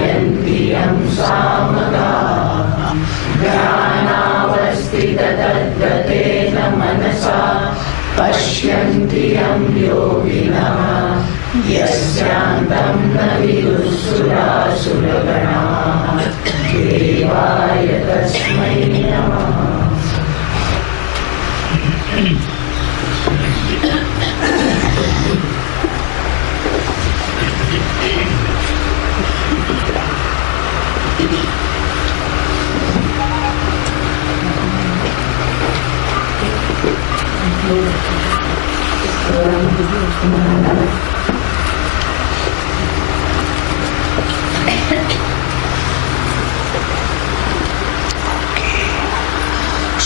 यन्तियं सामगा ज्ञानावस्थिततद्गतेन मनसा पश्यन्ति यं योगिनः यस्यान्तं न विदुःसुरासुरगणाः देवाय तस्मै नमः.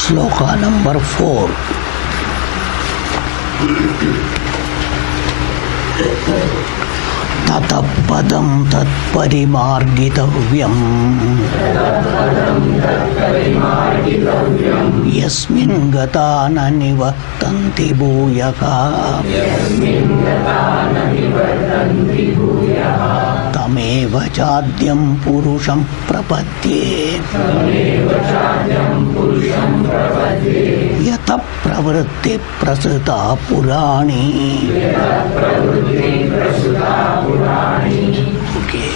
Sloka number 4. ततःपदं तत्परिमार्गितव्यम् यस्मिन् गता न निवर्तन्ति भूयः तमेव चाद्यं पुरुषं प्रपद्ये यतः प्रवृत्ति प्रसृता पुराणी. Okay.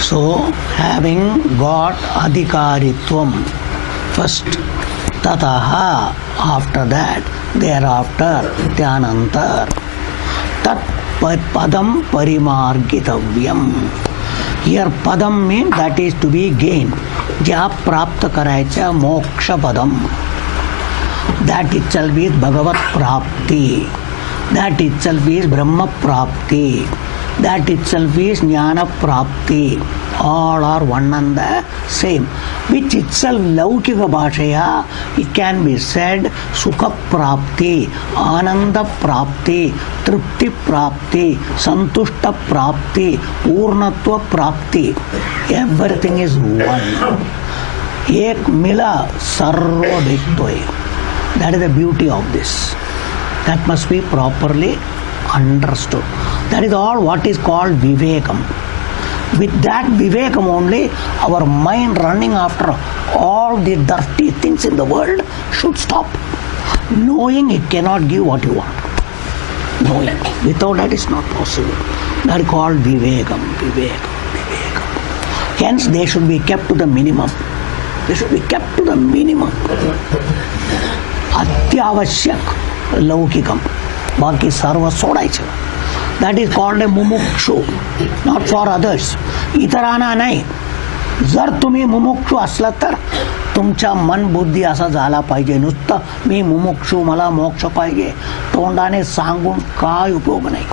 So, having got adhikaritvam first, tataha, after that, thereafter, tyanantar, tat padam parimargitavyam. Here padam means that is to be gained. ज्या प्राप्त करायच्या मोक्ष पदम, that itself is Bhagavat प्राप्ति, that itself is Brahma प्राप्ति, that itself is Jnana प्राप्ति. All are one and the same, which itself laukika bhashaya, it can be said Sukha prapti, Ananda prapti, Tripti prapti, Santushta prapti, Purnatva prapti. Everything is one. Ek mila sarva bhiktoe. That is the beauty of this. That must be properly understood. That is all what is called vivekam. With that vivekam only, our mind running after all the dirty things in the world should stop. Knowing it cannot give what you want. Knowing. Without that it's not possible. That is called vivekam, vivekam, vivekam. Hence they should be kept to the minimum. They should be kept to the minimum. Atyavashyak laukikam. Baki sarva sodaयचं. That is called a mumukshu, not for others. इतरांना नाही. जर तुम्ही मुमुक्षु असला तर तुमचा मन बुद्धी असा झाला पाहिजे. नुसतं मी मुमुक्षु, मला मोक्ष पाहिजे तोंडाने सांगून काय उपयोग नाही.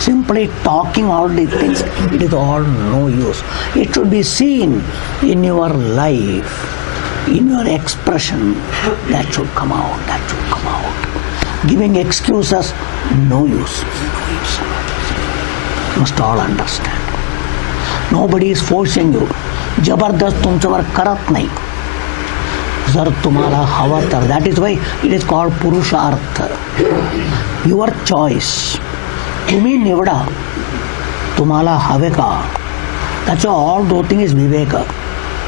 Simply talking all these things, it is all no use. It should be seen in your life, in your expression. That should come out. That should come out. Giving excuses, no use. Must all understand. Nobody is forcing you. जबरदस्त तुमच्यावर करत नाही. जर तुम्हाला हवं तर, that is why it is called पुरुषार्थ. Your choice. तुम्ही निवडा. तुम्हाला हवे का? That's all those things is विवेक.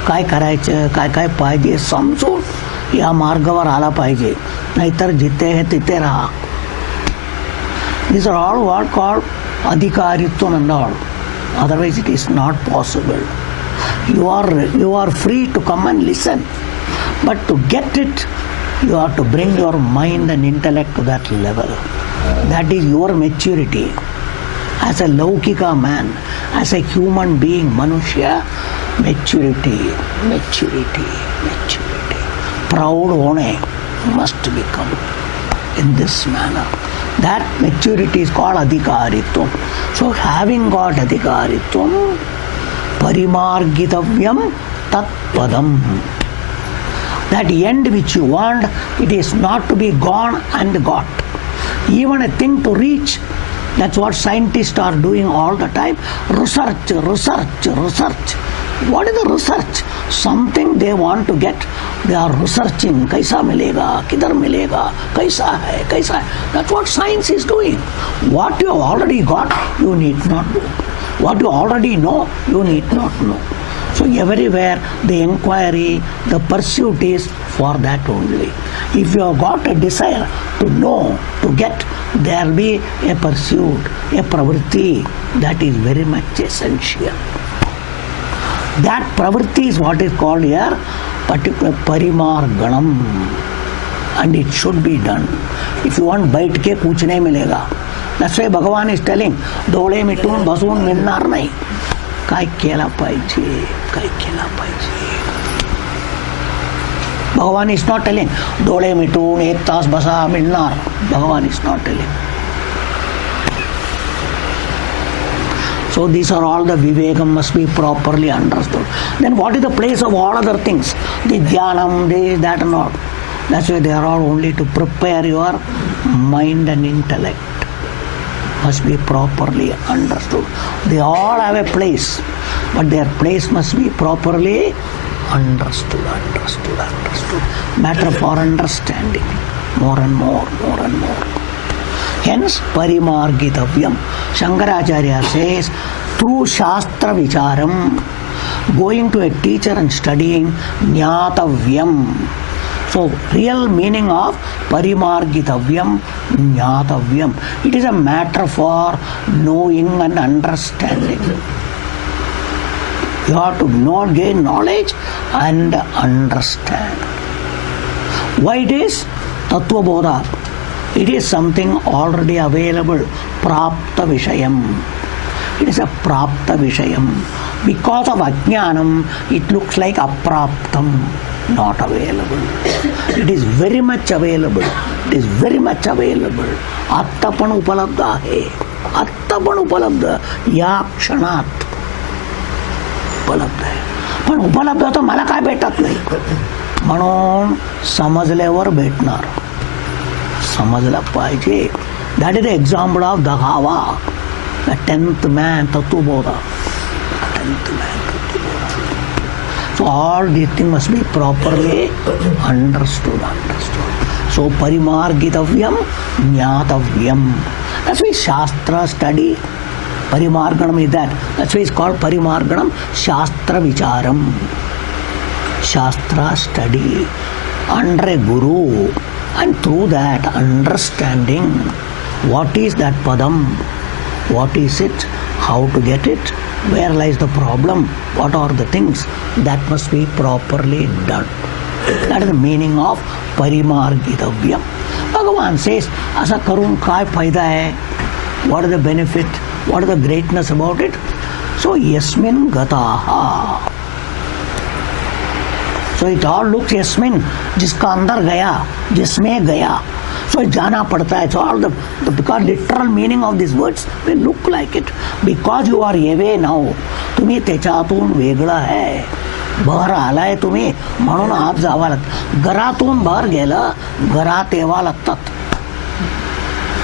काय करायचं, काय काय पाहिजे समजून या मार्गावर आला पाहिजे. नाहीतर जिथे आहे तिथे राहा. These are all what called adhikaritvam and all. Otherwise it is not possible. You are free to come and listen, but to get it, you have to bring your mind and intellect to that level. That is your maturity. As a laukika man, as a human being, manushya, maturity. Proud hone must become in this manner. That maturity is called adhikaritvam. So having got adhikaritvam, parimargitavyam tat padam. That end which you want, it is not to be gone and got. Even a thing to reach, that's what scientists are doing all the time. Research. What is the research? Something they want to get, they are researching. Kaisa milega, kidhar milega, kaisa hai. That's what science is doing. What you have already got, you need not do. What you already know, you need not know. So everywhere the inquiry, the pursuit is for that only. If you have got a desire to know, to get, there will be a pursuit, a pravritti that is very much essential. That pravritti is what is called here particular parimarganam, and it should be done. If you want bait ke kuch nahi milega. That's why Bhagavan is telling, dole mitun basun milnar nahi. Kai kela pahiye, kai kela pahiye. Bhagavan is not telling, dole mitun ek tas basa milnar. Bhagavan is not telling. So these are all the vivekam must be properly understood. Then what is the place of all other things? The dhyanam, this, that and all. That's why they are all only to prepare your mind and intellect. Must be properly understood. They all have a place, but their place must be properly understood. Matter for understanding. More and more. Hence, parimargitavyam. Shankaracharya says, through Shastra Vicharam, going to a teacher and studying Jnatavyam. So, real meaning of parimargitavyam, Jnatavyam. It is a matter for knowing and understanding. You have to not gain knowledge and understand. Why it is? Tattva Bodha. It is something already available. Prapta Vishayam. It is a Prapta Vishayam. Because of Ajnanam, it looks like Apraptam, not available. It is very much available. Attapan upalabdha hai. Attapan upalabdha. Ya kshanat उपलब्ध आहे. पण उपलब्ध तर मला काय भेटत नाही म्हणून समजल्यावर भेटणार. समजलं पाहिजे. That is the example of Daghava, the 10th man, Tattvabodha. 10th man, Tattvabodha. So all these things must be properly understood. So parimargitavyam, jnatavyam. That's why Shastra study. Parimarganam is that. That's why it's called Parimarganam, Shastra Vicharam. Shastra study under a guru, and through that understanding what is that padam, what is it, how to get it, where lies the problem, what are the things that must be properly done. That is the meaning of Parimargitavyam. Bhagavan says, Asa karun kai faida hai? What is the benefit? What is the greatness about it? So, yasmin gataha. So it all looks yasmin, जिसका अंदर गया, जिसमें गया. So it जाना पड़ता है. So all the because literal meaning of these words will look like it. Because you are away now, तुम्ही त्याच्यातून वेगळं आहे. बाहेर आलाय तुम्ही म्हणून आत जावं लागतं. घरातून बाहेर गेलं, घरात यावं लागतात.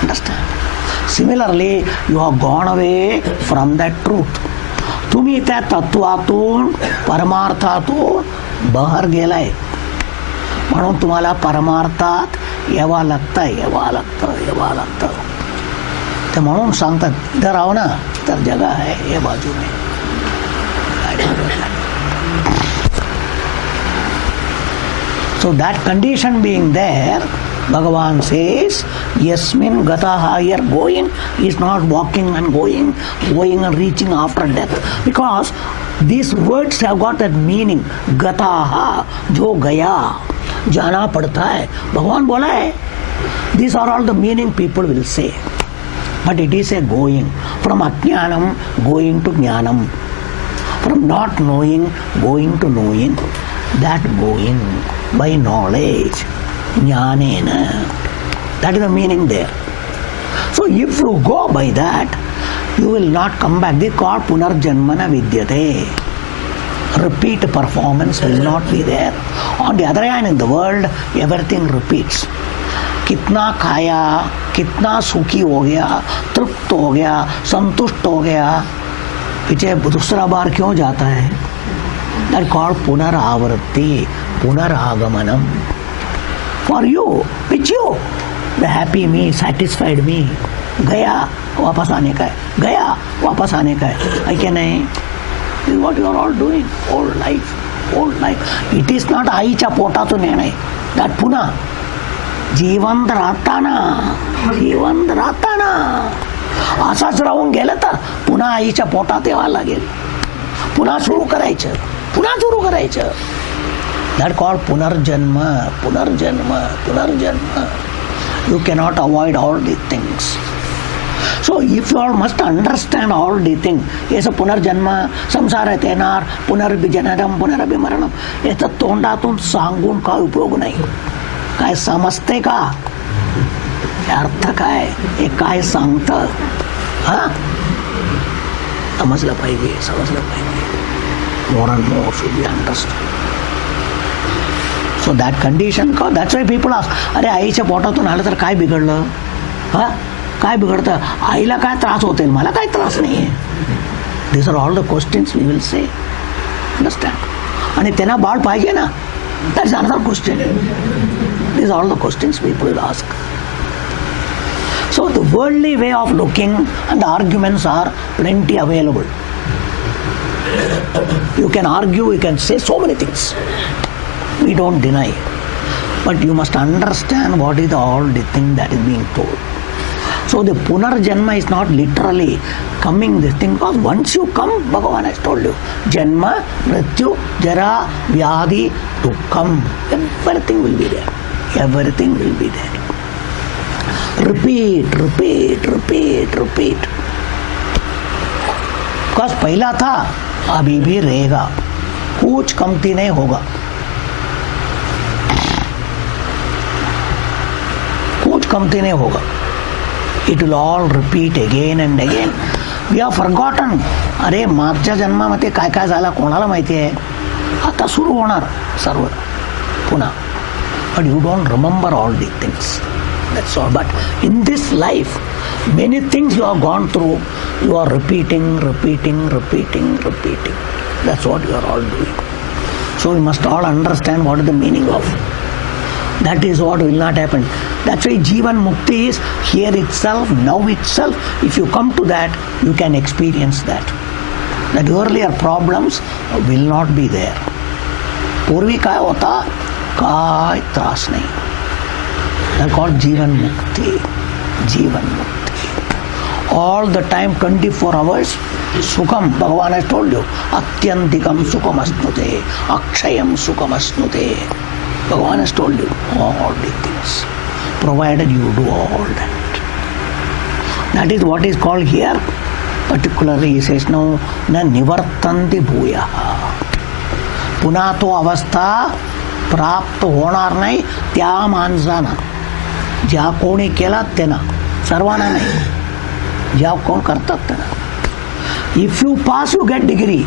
Understand? Similarly, you have gone away from that truth. तुम्ही त्या तत्वातून, परमार्थातून बाहेर गेलाय म्हणून तुम्हाला परमार्थात यावं लागतं. ते म्हणून सांगतात इधर आओ ना, इधर जगह है ये बाजू में. So that condition being there, Bhagavan says, Yasmin Gataha, here going is not walking and going and reaching after death. Because these words have got that meaning. Gataha, jo gaya, jana padta hai. Bhagavan bola hai. These are all the meaning people will say. But it is a going. From Ajnanam, going to Jnanam. From not knowing, going to knowing. That going by knowledge. Jnanena. That is the meaning there. So if you go by that, you will not come back. They call punarjanmana vidyate. Repeat performance will not be there. On the other hand, in the world, everything repeats. कितना खाया, कितना सुखी हो गया, तृप्त हो गया, संतुष्ट हो गया, पीछे दूसरा बार क्यों जाता है? That called पुनरावृत्ति, पुनरागमनम. For you, which you, the happy me, satisfied me, गया वापस आने का है, गया वापस आने का है क्या नहीं? This is what you are all doing, whole life. It is not आईच्या पोटातून येणे, that पुन्हा जिवंत राहताना असाच राहून गेलं तर पुन्हा आईच्या पोटात यावं लागेल, पुन्हा सुरू करायचं. That called पुनर्जन्म. You cannot avoid all these things. So if you all must understand all these things, याचं पुनर्जन्म, संसारात येणार, पुनर्विजननम, पुनरभिमरणम, याचं तोंडातून सांगून काय उपयोग नाही. काय समजते का? अर्थ काय, हे काय सांगतं? समजलं पाहिजे. More and more should be understood. So that condition, that's why people ask, अरे आईच्या पोटातून आलं तर काय बिघडलं? काय बिघडतं? आईला काय त्रास होते, मला काय त्रास नाहीये. These are all the questions we will say. Understand? आणि त्यांना बाळ पाहिजे ना, that's another question. These are all the questions people will ask. So the worldly way of looking and the arguments are plenty available. You can argue, you can say so many things. We don't deny. But you must understand what is all the thing that is being told. So the Punarjanma is not literally coming this thing, because once you come, Bhagavan has told you, Janma, Mrityu, Jara, Vyadhi, Dukkham, everything will be there. Repeat. Because पहला था, अभी भी रहेगा, कुछ कमती नहीं होगा. It will all repeat again and again. We have forgotten. अरे मागच्या जन्मामध्ये काय काय झालं कोणाला माहिती आहे? आता सुरू होणार सर्व पुन्हा. But you don't remember all these things. That's all. But in this life, many things you have gone through, you are repeating. That's what you are all doing. So we must all understand what is the meaning of. That is what will not happen. That's why Jivan Mukti is here itself, now itself. If you come to that, you can experience that. That earlier problems will not be there. पूर्वी काय होता, काय त्रास नाही. That's called Jivan Mukti. All the time, 24 hours, Sukham, Bhagavan has told you, Atyantikam Sukham Asnute, Akshayam Sukham Asnute. Bhagavan has told you all these things, provided you do all that. That is what is called here, particularly he says, no, na nivartanti bhuyaha. पुन्हा तो अवस्था प्राप्त होणार नाही त्या माणसांना, ज्या कोणी केला त्यांना, सर्वांना नाही, ज्या कोण करतात त्यांना. If you pass, you get degree.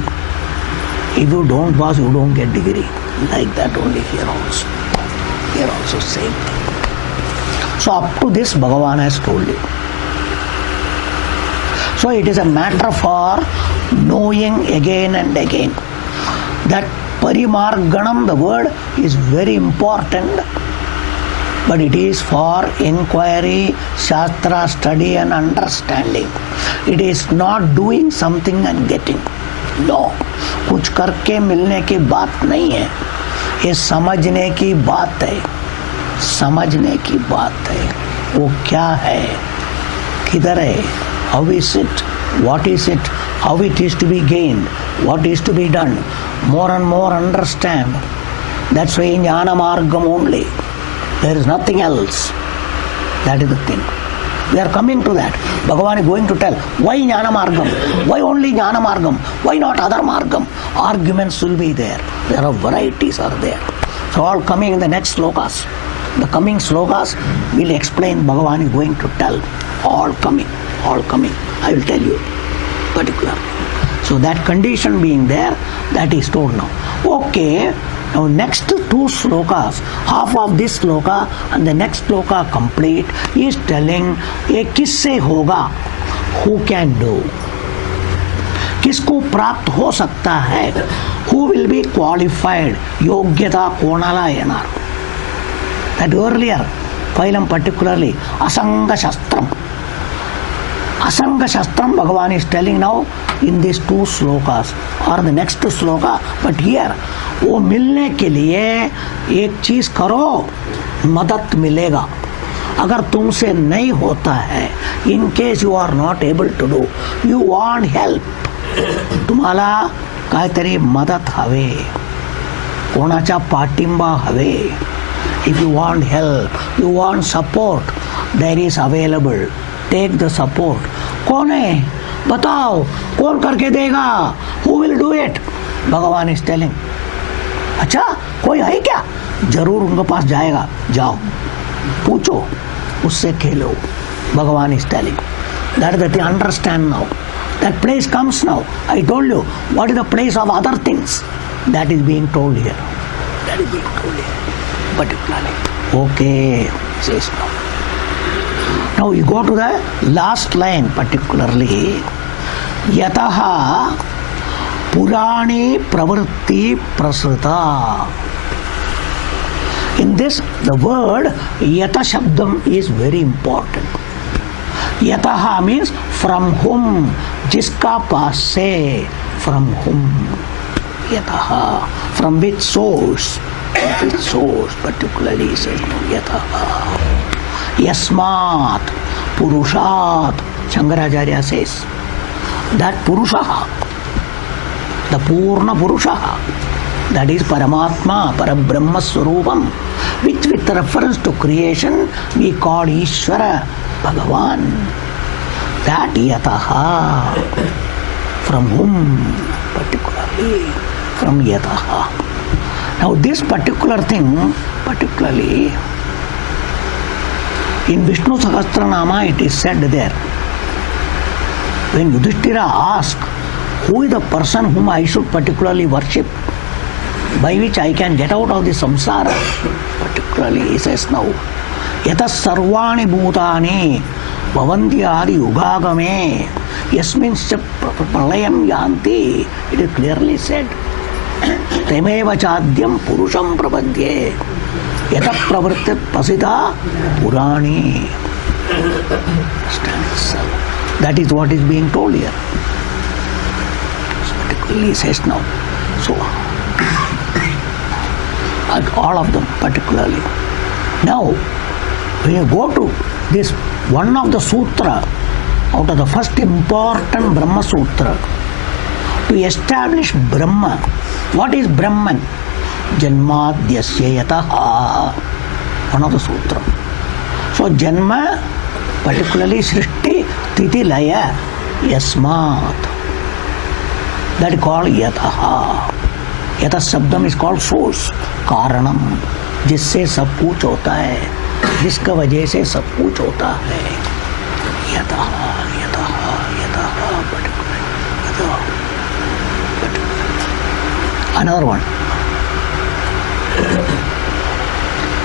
If you don't pass, you don't get degree. Like that only here also. Here also same thing. So up to this Bhagavan has told you. So it is a matter for knowing again and again. That Parimarganam, the word, is very important. But it is for inquiry, Shastra study and understanding. It is not doing something and getting. No. कुछ करके मिलने की बात नहीं है. ये समझने की बात है. वो क्या है, किधर है, how is it, what is it, how it is to be gained, what is to be done. More and more understand. That's why Jnana Margam only. There is nothing else. That is the thing. We are coming to that. Bhagavan is going to tell why Jnana Margam, why only Jnana Margam, why not other Margam. Arguments will be there. There are varieties are there. So all coming in the next slokas. The coming slokas will explain. Bhagavan is going to tell. All coming. I will tell you particularly. So that condition being there, that is told now. Okay. Now next two slokas, half of this sloka and the next sloka complete, he is telling ये किससे होगा, who can do, किसको प्राप्त हो सकता है, who will be qualified, योग्यता कोणाला येणार. That earlier, Pailam particularly, Asanga Shastram, Asanga Shastram Bhagavan is telling now in these 2 slokas or the next sloka, but here वो मिलने के लिए एक चीज करो, मदद मिलेगा. अगर तुमसे नहीं होता है, in case you are not able to do, you want help, तुम्हाला काहीतरी मदत हवे, कोणाचा पाठिंबा हवे. If you want help, you want support, there is available. Take the support. कौन है? बताओ, कौन करके देगा? Who will do it? भगवान is telling. अच्छा, कोई है क्या? जरूर उनके पास जाएगा. जाओ, पूछो, उससे खेलो. भगवान is telling. That they understand now. That place comes now. I told you, what is the place of other things? That is being told here. That is being told here. Particularly. Okay, says now. Now you go to the last line particularly. Yataha Purani Pravritti Prasrita. In this, the word Yata Shabdam is very important. Yataha means from whom, jiska paas se, from whom. Yataha, from which source, particularly says Yataha. Yasmat, Purushat, Shankaracharya says that Purushaha, the Purna Purushaha, that is Paramatma, Parabrahma Swarupam, which with reference to creation we call Ishvara, Bhagavan. That Yataha, from whom particularly, from Yataha. Now this particular thing, particularly in Vishnu Sahasranama it is said there, when Yudhishthira asked, who is the person whom I should particularly worship, by which I can get out of the samsara, particularly he says now, Yatas sarvani bhutani bhavanti adi yugagame yasminscha pralayam yanti, it is clearly said. Temeva chadyam purusham prapadye yata pravrittit pasita purani. That is what is being told here. So particularly says now. So all of them particularly. Now when you go to this one of the sutra, out of the first important Brahma Sutra, to establish Brahma. What is Brahman? Janmadhyasya yataha. One of the sutra. So Janma, particularly Srishti, Titi Laya, Yasmat. That is called Yataha. Yata Sabdam is called source, Karanam. जिससे सब कुछ होता है, जिसका वजह से सब कुछ होता है. Yataha, Yataha, Yataha, particularly. Another one.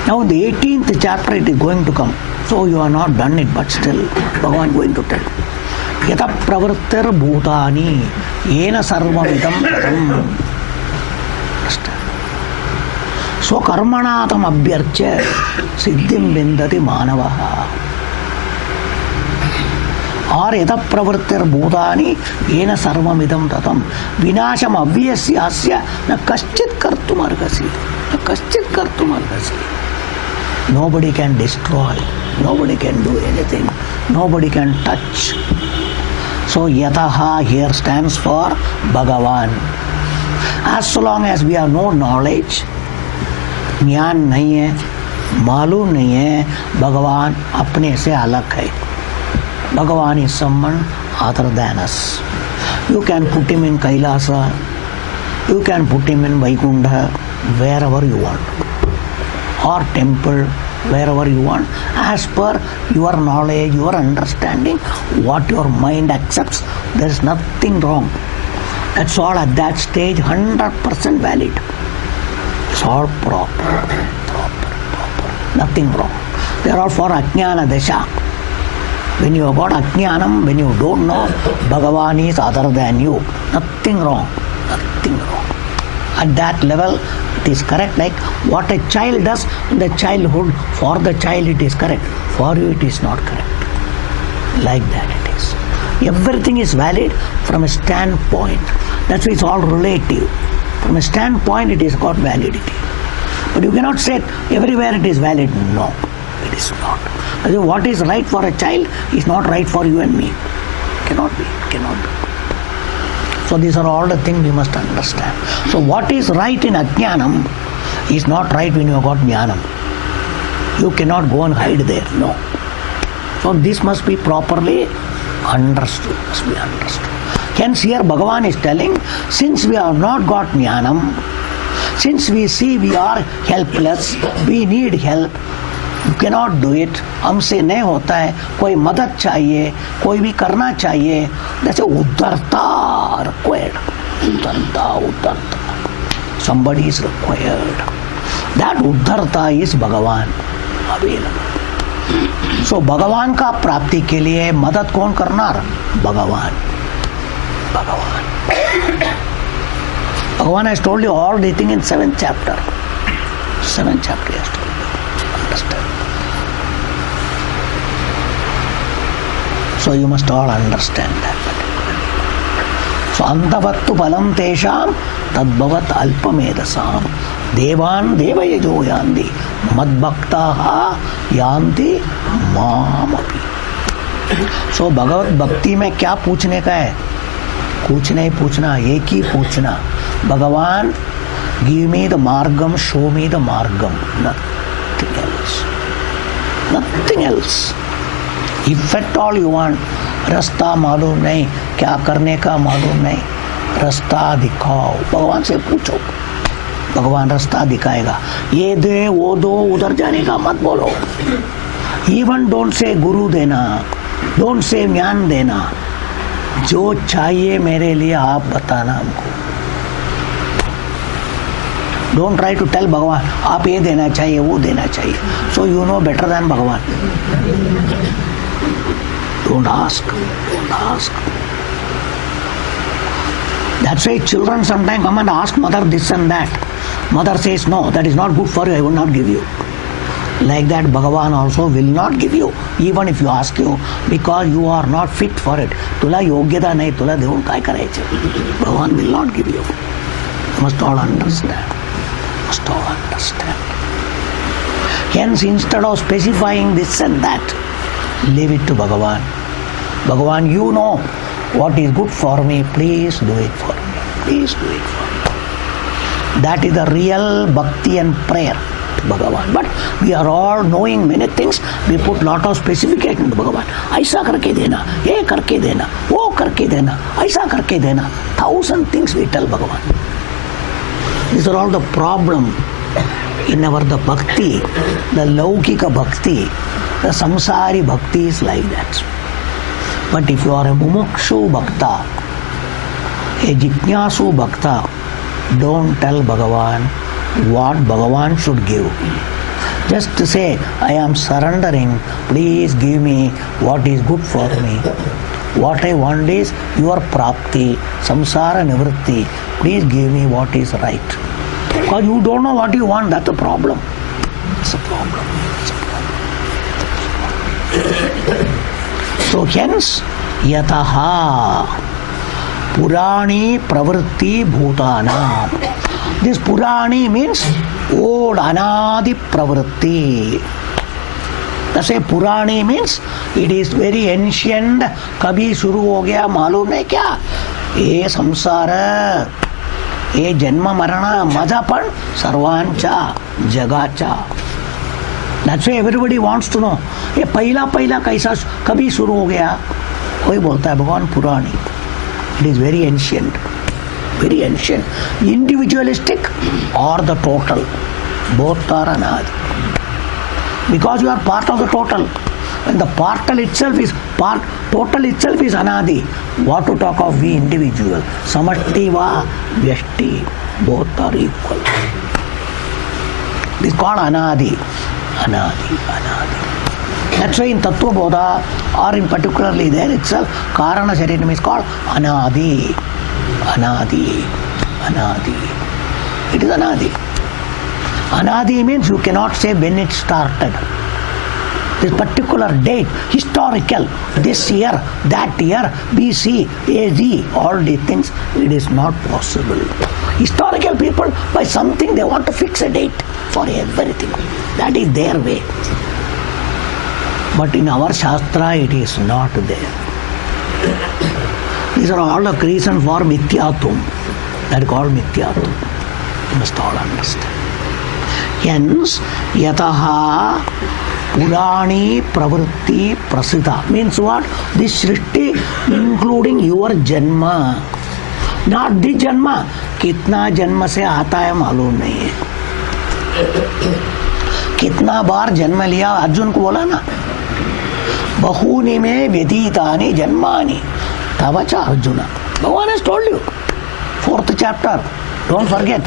Now the 18th chapter it is going to come. So you are not done it, but still Bhagavan is going to tell. Yata pravrittir bhutani yena sarvamidam tatam. So karmanatam abhyarcha siddhim bindati manavaha. Or yata pravrittir bhutani yena sarvamidam tatam vinasham avyasyasya na kaschit kartum argasi. Na kaschit kartum argasi. Nobody can destroy, nobody can do anything, nobody can touch. So yataha here stands for Bhagavan. As long as we have no knowledge, ज्ञान नहीं है, मालूम नहीं है, भगवान अपने से अलग है. Bhagavan is someone other than us. You can put him in Kailasa, you can put him in Vaikunta, wherever you want, or temple, wherever you want, as per your knowledge, your understanding, what your mind accepts. There is nothing wrong. That's all at that stage 100% valid. It's all proper. Nothing wrong. They are all for Ajnana Dasha. When you have got Ajnanam, when you don't know, Bhagavan is other than you. Nothing wrong. Nothing wrong. At that level, it is correct. Like what a child does in the childhood, for the child it is correct. For you it is not correct. Like that it is. Everything is valid from a standpoint. That's why it's all relative. From a standpoint, it has got validity. But you cannot say everywhere it is valid. No, it is not. What is right for a child is not right for you and me. Cannot be. So these are all the things we must understand. So what is right in Ajnanam is not right when you have got Jnanam. You cannot go and hide there. No. So this must be properly understood. Hence here Bhagavan is telling, since we have not got Jnanam, since we see we are helpless, we need help, you cannot do it, हमसे नहीं होता है, कोई मदद चाहिए, कोई भी करना चाहिए, that's a उद्धरता required. उद्धरता. Somebody is required. That उद्धरता is Bhagavan available. So भगवान का प्राप्ति के लिए मदद कौन करना? भगवान. Bhagavan has told you all the things in 7th chapter. 7th chapter he has told you. Understand? So you must all understand that. So antavattu palam tesham tadbhavat alpamedasam devan devayajo yanti madbhaktaha yanti mamapi. So भगवत भक्ति में क्या पूछने का है? कुछ नहीं पूछना, एक ही पूछना, भगवान give me the margam, show me the margam. Nothing else. If at all you want, रास्ता मालूम नहीं, क्या करने का मालूम नहीं, रास्ता दिखाओ, भगवान से पूछो, भगवान रास्ता दिखाएगा. ये दे वो दो उधर जाने का मत बोलो. Even don't say गुरु देना, don't say ज्ञान देना, जो चाहिए मेरे लिए आप बताना हमको. Don't try to tell भगवान आप ये देना चाहिए वो देना चाहिए. So you know better than भगवान. Don't ask. That's why children sometimes come and ask mother this and that. Mother says no, that is not good for you, I will not give you. Like that Bhagavan also will not give you, even if you ask you, because you are not fit for it. तुला योग्यता नहीं, तुला देऊन काय करायचे? Bhagavan will not give you. You must all understand. Hence, instead of specifying this and that, leave it to Bhagavan. Bhagavan, you know what is good for me, please do it for me. That is the real bhakti and prayer to Bhagavan. But we are all knowing many things, we put lot of specification to Bhagavan. ऐसा करके देना, ये करके देना, वो करके देना, ऐसा करके देना. 1,000 things we tell Bhagavan. These are all the problem in our the bhakti, the laukika bhakti, the samsari bhakti is like that. But if you are a mumukshu bhakta, a jignasu bhakta, don't tell Bhagavan what Bhagavan should give. Just to say, I am surrendering, please give me what is good for me. What I want is your prapti, samsara nivritti. Please give me what is right. Because you don't know what you want, that's a problem. So hence, yataha purani pravritti bhutanam. This purani means old anadi pravritti. That's why purani means it is very ancient. Kabhi shuru ho gaya, मालूम नहीं क्या? ये संसार, ये जन्म मरण मजापण सर्वांचा जगाचा. That's why everybody wants to know. ये पहला कैसा कभी शुरू हो गया? कोई बोलता है भगवान पुरानी. It is very ancient. Individualistic or the total. Both are anadi. Because you are part of the total. When the total itself is anadi, what to talk of we individual? Samashti va vyashti, both are equal. This is called anadi. That's why in Tattva Bodha, or in particularly there itself, Karana Shariram is called anadi. It is anadi. Anadi means you cannot say when it started. this particular date, historical, this year, that year, BC, AD, all these things, it is not possible. Historical people, by something they want to fix a date for everything. That is their way. But in our Shastra, it is not there. These are all the reasons for Mithyatum. That is called Mithyatum. You must all understand. Hence, Yataha Purani Pravritti Prasita means what? This Srishti including your Janma. Not the Janma. कितना जन्म से आता है मालूम नहीं है. कितना बार जन्म लिया अर्जुन को बोला ना, बहूनि में व्यतीतानि जन्मानि तव च अर्जुन. भगवान has told you. 4th chapter. Don't forget.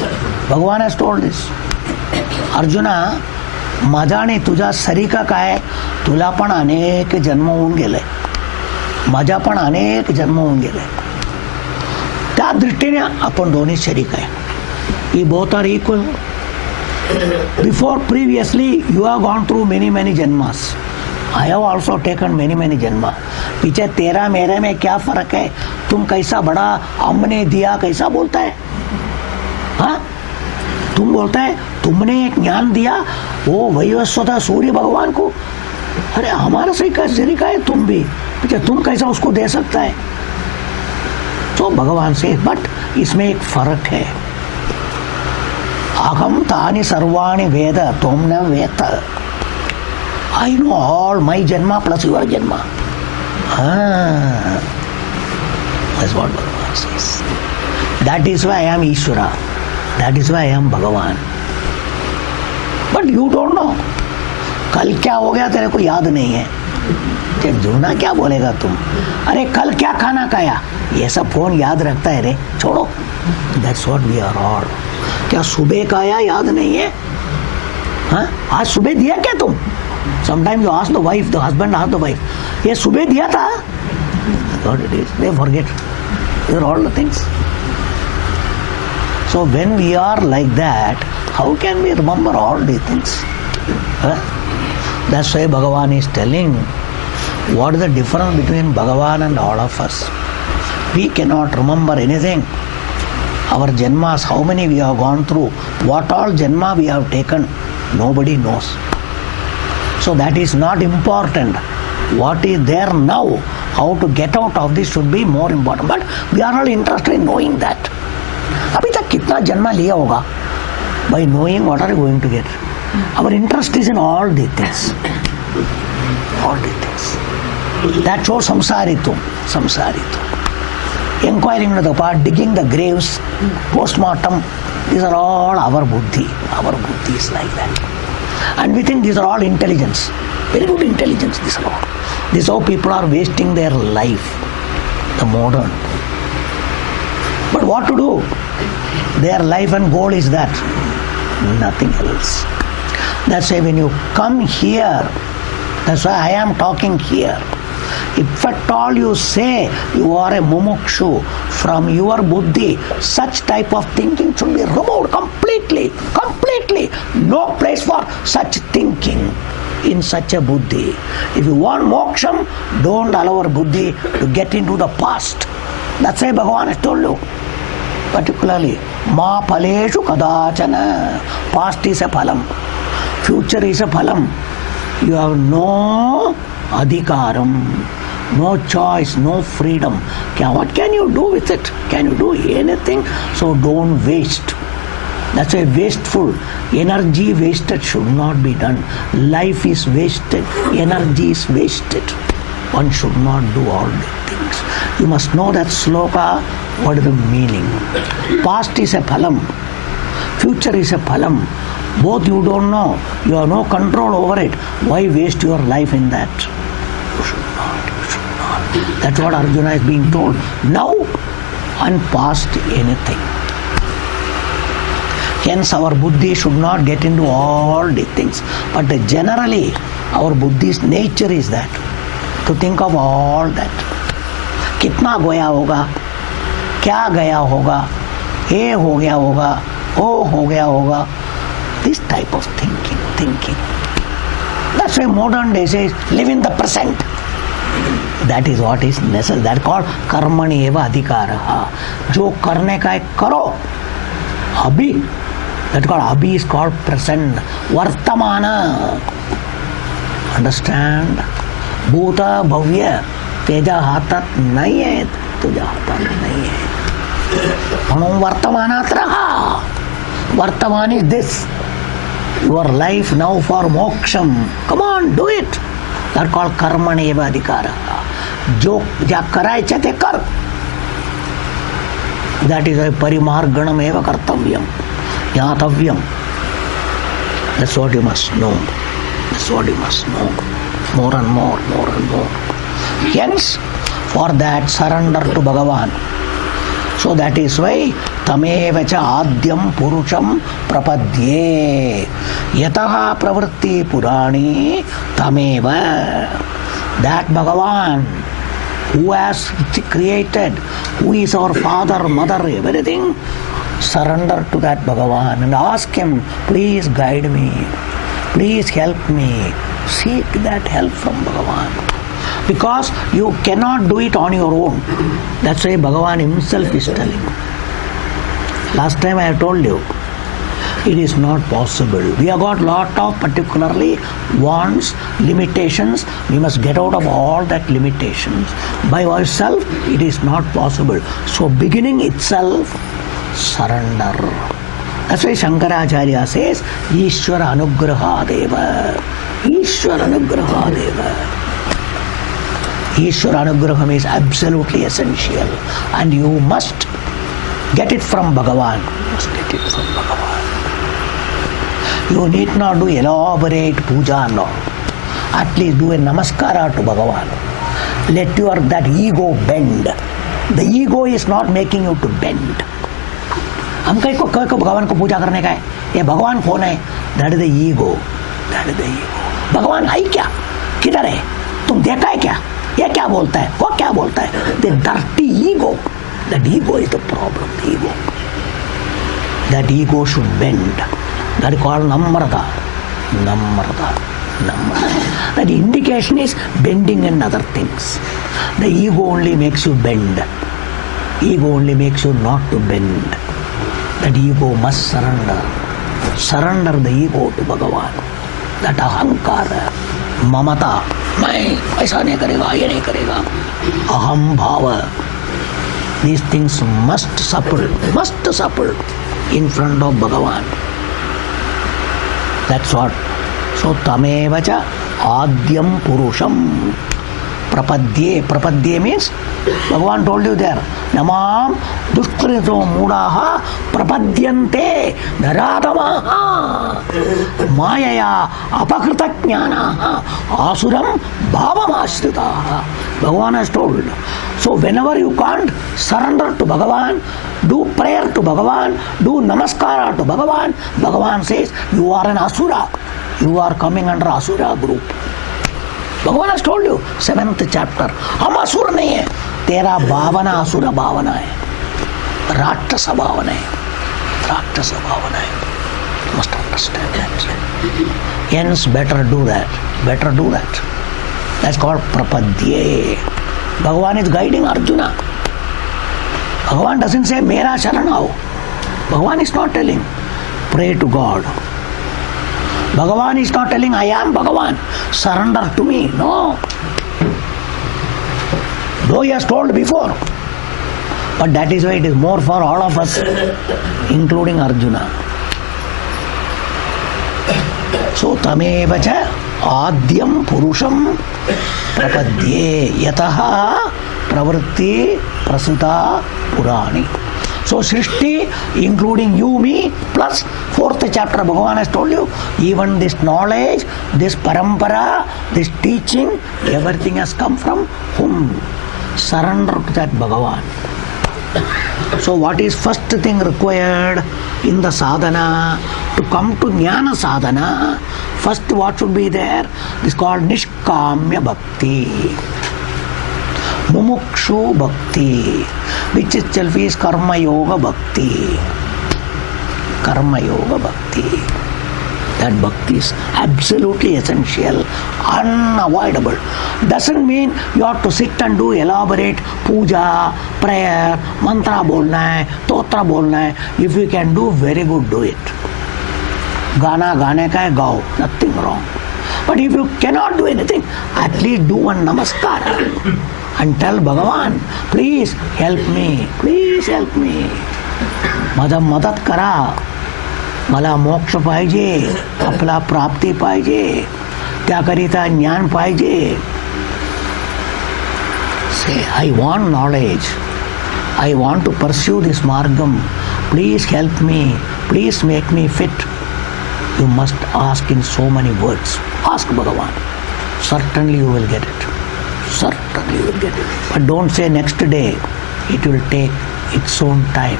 भगवान has told this. अर्जुना, माझा आणि तुझा सरिका काय, तुला पण अनेक जन्म होऊन गेले, माझा पण अनेक जन्म होऊन गेले. त्या दृष्टीने आपण दोन्ही शरीक आहे. We both are equal. Before, previously, you have gone through many janmas. I have also taken many janma. पीछे तेरा मेरे में क्या फर्क है? तुम कैसा बड़ा हमने दिया कैसा बोलता है? हाँ, तुम बोलता है तुमने एक ज्ञान दिया वो वैवस्वता सूर्य भगवान को. अरे हमारा सही का शरीका है तुम भी, पीछे तुम कैसा उसको दे सकता है? तो भगवान से, बट इसमें एक फर्क है. अहम तानि सर्वाणि वेद तुम न वेद. I know all my janma plus your janma. That's what Bhagavan says. That is why I am Ishvara. That is why I am Bhagavan. But you don't know. कल क्या हो गया तेरे को याद नहीं है. जूना क्या बोलेगा तुम? अरे कल क्या खाना खाया, ये सब फोन याद रखता है रे, छोड़ो. That's what we are all. क्या सुबह खाया याद नहीं है? हाँ, आज सुबह दिया क्या तुम? Sometimes you ask the wife, the husband asks the wife, ये सुबह दिया था? God it is. They forget. These are all the things. So when we are like that, how can we remember all these things? Huh? That's why Bhagavan is telling what is the difference between Bhagavan and all of us. We cannot remember anything. Our janmas, how many we have gone through, what all janma we have taken, nobody knows. So that is not important. What is there now, how to get out of this should be more important. But we are all interested in knowing that. अभी तक कितना जन्म लिया होगा? By knowing what are you going to get? Our interest is in all these things. All these things. That shows samsaritum. Inquiring into the part, digging the graves, post-mortem, these are all our buddhi. Our buddhi is like that. And we think these are all intelligence. Very good intelligence, these are all. This is how people are wasting their life. The modern. But what to do? Their life and goal is that. Nothing else. That's why when you come here, that's why I am talking here. If at all you say you are a mumukshu from your buddhi, such type of thinking should be removed completely. No place for such thinking in such a buddhi. If you want moksham, don't allow our buddhi to get into the past. That's why Bhagavan has told you. Particularly, ma phaleshu kadachana. Past is a phalam. Future is a phalam. You have no adhikaram, no choice, no freedom. What can you do with it? Can you do anything? So don't waste. That's why wasteful. Energy wasted should not be done. Life is wasted. Energy is wasted. One should not do all these things. You must know that sloka, what is the meaning. Past is a phalam. Future is a phalam. Both you don't know. You have no control over it. Why waste your life in that? You should not. That's what Arjuna is being told. Now and past anything. Hence our buddhi should not get into all these things. But generally our buddhi's nature is that. To think of all that. कितना गोया होगा, क्या गया होगा, ये हो गया होगा, वो हो गया होगा. This type of thinking. That's why modern day says live in the present. That is what is necessary. That is called karmani eva adhikaraha. जो करने का है करो अभी. That called abhi is called present. Vartamana. Understand? Bhuta bhavya Teja हातात नहीं है, तुझ्या हातात नहीं है. म्हणून वर्तमानात रहा. Vartaman is this. Your life now for moksham. Come on, do it. That called karmani eva adhikaraha. जो ज्या करायचे ते कर. That is why परिमार्गणम एव Kartavyam. ज्ञातव्यम. That's what you must know. That's what you must know. More and more, more and more. Hence, for that surrender to Bhagavan. So that is why tameva cha adyam purusham prapadye. Yataha pravritti purani tameva. That Bhagavan who has created, who is our father, mother, everything, surrender to that Bhagavan and ask him, please guide me, please help me. Seek that help from Bhagavan. Because you cannot do it on your own. That's why Bhagavan himself is telling. Last time I have told you, it is not possible. We have got lot of particularly wants, limitations. We must get out of all that limitations. By ourselves, it is not possible. So beginning itself, surrender. That's why Shankaracharya says, Ishvara anugraha deva. Ishvara anugraha deva. Ishvara anugraham is absolutely essential. And you must get it from Bhagavan. You must get it from Bhagavan. You need not do elaborate puja, no. At least do a namaskara to Bhagavan. Let your that ego bend. The ego is not making you to bend. हम कहीं को भगवान को पूजा करने का है. ये भगवान कौन है? That is the ego. That is the ego. भगवान है क्या? किधर है? तुम देखा है क्या? ये क्या बोलता है? वो क्या बोलता है? The dirty ego. That ego is the problem. The ego. That ego should bend. That is called namrata. Namrata. Namrata. That indication is bending and other things. The ego only makes you bend. Ego only makes you not to bend. That ego must surrender. Surrender the ego to Bhagavan. That ahankara, mamata, मैं ऐसा नहीं करेगा, ये नहीं करेगा. Aham bhava. These things must suffer in front of Bhagavan. That's what. So tameva cha adyam purusham prapadye. Prapadye means Bhagavan told you there. Namam duskrito mudaha prapadyante naradamaha mayaya apakrita jnanaha asuram bhavamashritaha. Bhagavan has told. So whenever you can't surrender to Bhagavan, do prayer to Bhagavan, do namaskara to Bhagavan, Bhagavan says you are an asura. You are coming under asura group. भगवान has told you, 7th chapter. हम असुर नहीं है. तेरा भावना असुर भावना है. राक्षस भावना है. राक्षस भावना है. You must understand that. Hence, better do that. Better do that. That's called prapadye. Bhagavan is guiding Arjuna. Bhagavan doesn't say, Mera sharan aao. Bhagavan is not telling, pray to God. Bhagavan is not telling, I am Bhagavan, surrender to me. No. Though he has told before. But that is why it is more for all of us, including Arjuna. So, tameva cha adyam purusham prapadye yataha pravritti prasita purani. So Srishti, including you, me, plus 4th chapter, Bhagavan has told you, even this knowledge, this parampara, this teaching, everything has come from whom? Surrender to that Bhagavan. So what is first thing required in the sadhana? To come to jnana sadhana, first what should be there? This is called nishkamya bhakti. Mumukshu bhakti, which itself is karma yoga bhakti. Karma yoga bhakti. That bhakti is absolutely essential, unavoidable. Doesn't mean you have to sit and do elaborate puja, prayer, mantra bolna hai, totra bolna hai. If you can do, very good, do it. Gana gaane ka hai, gao, nothing wrong. But if you cannot do anything, at least do one namaskar and tell Bhagavan, please help me, please help me. मदत करा, मला मोक्ष पाहिजे, आपला प्राप्ती पाहिजे, त्याकरिता ज्ञान पाहिजे. Say, I want knowledge, I want to pursue this margam, please help me, please make me fit. You must ask in so many words. Ask Bhagavan. Certainly you will get it. Certainly you will get it. But don't say next day. It will take its own time.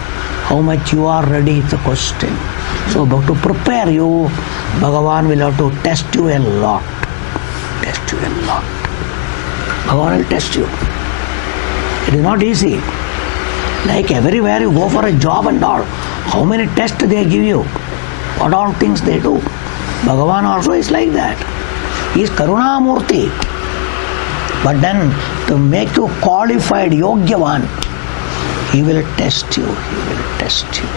How much you are ready is the question. So to prepare you, Bhagavan will have to test you a lot. Test you a lot. Bhagavan will test you. It is not easy. Like everywhere you go for a job and all, how many tests they give you? What all things they do? Bhagavan also is like that. He is Karuna Murti. But then to make you qualified, Yogyavan, He will test you. He will test you.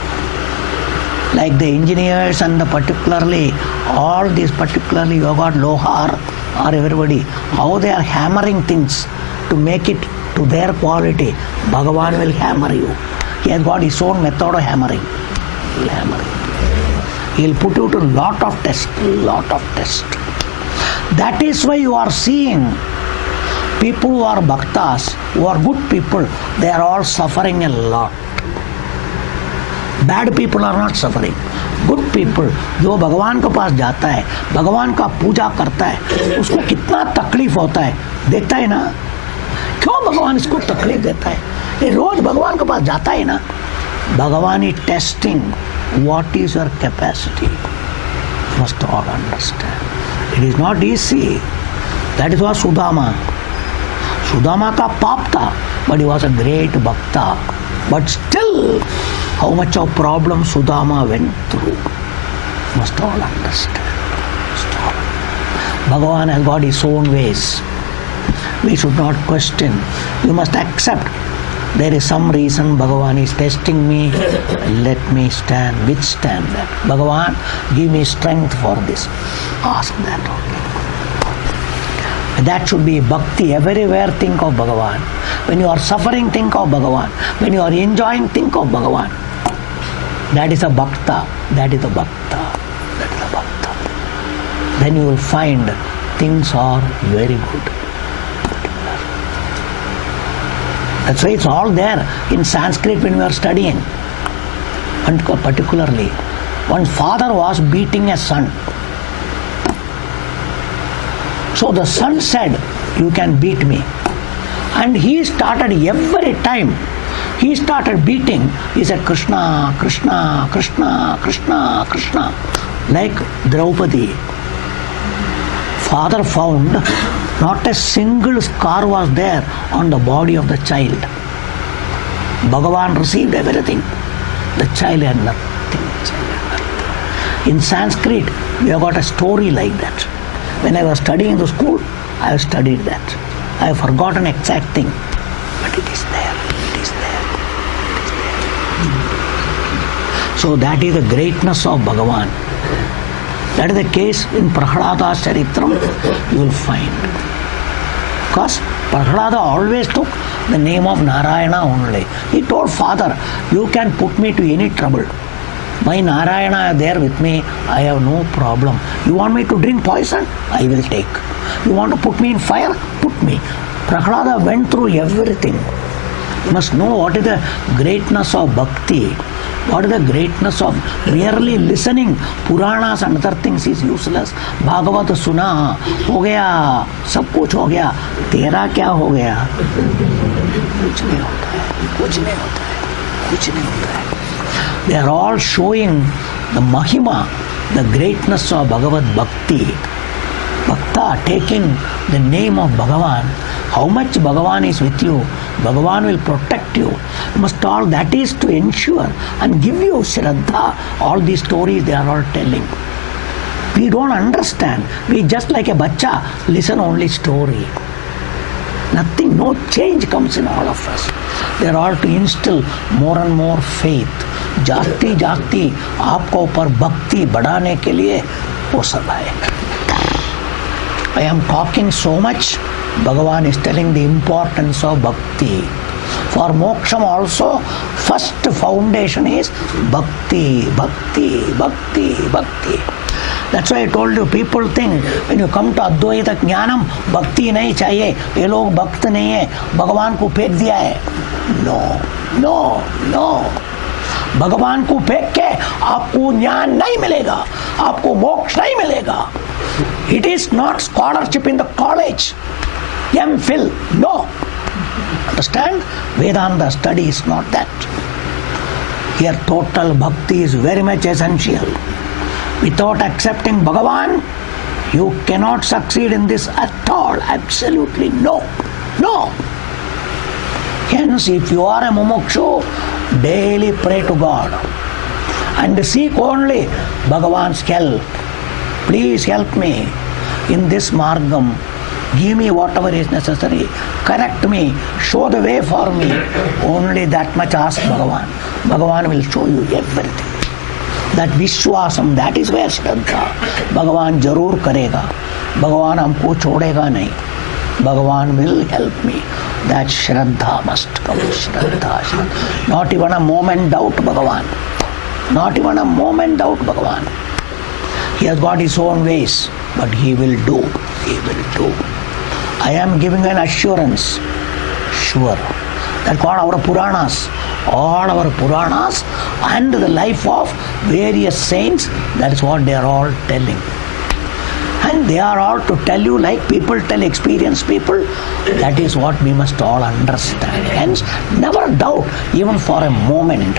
Like the engineers and the particularly, all these particularly you have got Lohar or everybody, how they are hammering things to make it to their quality. Bhagavan will hammer you. He has got His own method of hammering. He will hammer you. He will put you to lot of test. That is why you are seeing people who are bhaktas, who are good people, they are all suffering a lot. Bad people are not suffering. Good people, जो भगवान के पास जाता है, भगवान का पूजा करता है, उसको कितना तकलीफ होता है, देखता है ना? क्यों भगवान इसको तकलीफ देता है? ये रोज भगवान के पास जाता है ना? भगवान is testing what is your capacity. You must all understand. It is not easy. That is what Sudama का पाप था, but he was a great bhakta. But still, how much of problem Sudama went through. You must all understand. Bhagavan has got His own ways. We should not question. We must accept. There is some reason Bhagavan is testing me. Let me withstand that. Bhagavan, give me strength for this. Ask that only. That should be bhakti. Everywhere think of Bhagavan. When you are suffering, think of Bhagavan. When you are enjoying, think of Bhagavan. That is a bhakta. That is a bhakta. That is a bhakta. Then you will find things are very good. That's why it's all there in Sanskrit when we are studying. And particularly, one father was beating a son. So the son said, you can beat me. And he started every time, he started beating. He said, Krishna, Krishna, Krishna, Krishna, Krishna. Like Draupadi. Father found not a single scar was there on the body of the child. Bhagavan received everything. The child had nothing. In Sanskrit, we have got a story like that. When I was studying in the school, I have studied that. I have forgotten exact thing. But it is there. It is there. It is there. So that is the greatness of Bhagavan. That is the case in Prahlada's Charitram, you will find. Because Prahlada always took the name of Narayana only. He told father, you can put me to any trouble. My Narayana is there with me, I have no problem. You want me to drink poison? I will take. You want to put me in fire? Put me. Prahlada went through everything. You must know what is the greatness of bhakti. What is the greatness of merely listening? Puranas and other things is useless. Bhagavat suna, हो गया, सब कुछ हो गया, तेरा क्या हो गया? कुछ नहीं होता है, कुछ नहीं होता है, कुछ नहीं होता है. They are all showing the mahima, the greatness of Bhagavad Bhakti. Bhakta taking the name of Bhagavan. How much Bhagavan is with you, Bhagavan will protect you. Must all that is to ensure and give you Shraddha. All these stories they are all telling. We don't understand. We just like a bacha, listen only story. Nothing, no change comes in all of us. They are all to instill more and more faith. जाती जाती आपको ऊपर भक्ति बढ़ाने के लिए वो सब है. I am talking so much. Bhagavan is telling the importance of bhakti. For moksham also, first foundation is bhakti, bhakti, bhakti, bhakti. That's why I told you, people think when you come to Advaita Jnanam, bhakti nahi chahiye, ye log bhakt nahi hai, Bhagavan को फेंक दिया है. No, no, no. भगवान को फेंक के आपको ज्ञान नहीं मिलेगा, आपको मोक्ष नहीं मिलेगा. It is not scholarship in the college, MPhil, no. Understand? Vedanta study is not that. Here total bhakti is very much essential. Without accepting Bhagavan, you cannot succeed in this at all. Absolutely no. No. Hence, if you are a mumukshu, daily pray to God and seek only Bhagavan's help. Please help me in this margam. Give me whatever is necessary. Correct me. Show the way for me. Only that much ask Bhagavan. Bhagavan will show you everything. That Vishwasam, that is where Shraddha. Bhagavan jarur karega. Bhagavan humko chodega nahi. Bhagavan will help me. That Shraddha must come. Shraddha, Shraddha. Not even a moment doubt Bhagavan. Not even a moment doubt Bhagavan. He has got his own ways, but he will do. He will do. I am giving an assurance. Sure. That what our Puranas, all our Puranas and the life of various saints, that is what they are all telling. And they are all to tell you like people tell experienced people. That is what we must all understand. Hence, never doubt, even for a moment,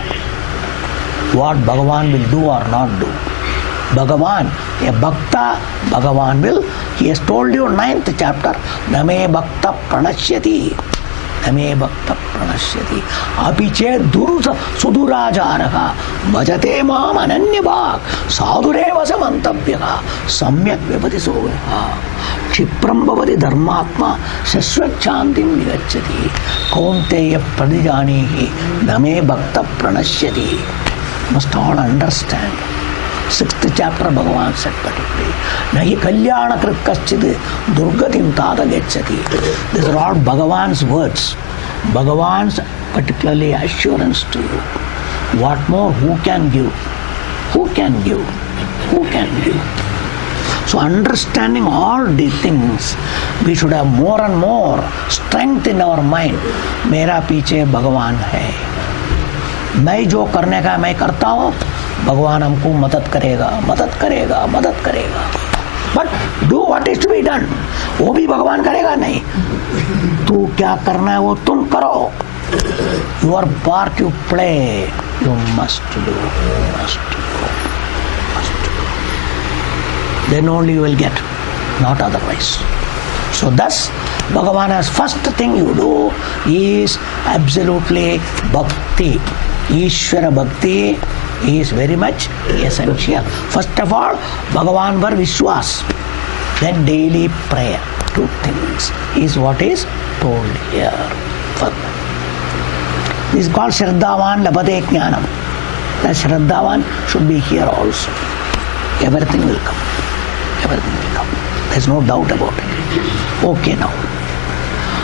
what Bhagavan will do or not do. Bhagavan, a Bhakta, Bhagavan will, he has told you 9th chapter, Name Bhakta Pranashyati. Name Bhakta Pranashyati. Apiche Durusa Sudurajaraha. Bhajate Mam Ananyabhak. Sadhureva Samantabhyaka. Samyak Vipati Soha. Kshipram Bhavati Dharmatma. Shashvat Chantim Nigacchati. Kaunteya Pradijanihi. Name Bhakta Pranashyati. Must all understand. 6th chapter Bhagavan said particularly, Nahi Kalyana Krit Kaschid Durgatim Tada Gecchati. These are all Bhagavan's words. Bhagavan's particularly assurance to you. What more? Who can give? Who can give? Who can give? So understanding all these things, we should have more and more strength in our mind. Mera piche Bhagavan hai. मैं जो करने का मैं करता हूँ, भगवान हमको मदद करेगा, मदद करेगा, मदद करेगा. But do what is to be done. वो भी भगवान करेगा नहीं. तू क्या करना है वो तुम करो. Your part you play. You must do. Then only you will get, not otherwise. So thus, Bhagavan has first thing you do is absolutely bhakti. Ishvara bhakti is very much essential. First of all, Bhagavan var Vishwas. Then daily prayer. Two things is what is told here. This is called Shraddhavan Labhate Jnanam. The Shraddhavan should be here also. Everything will come. Everything will come. There is no doubt about it. Okay now.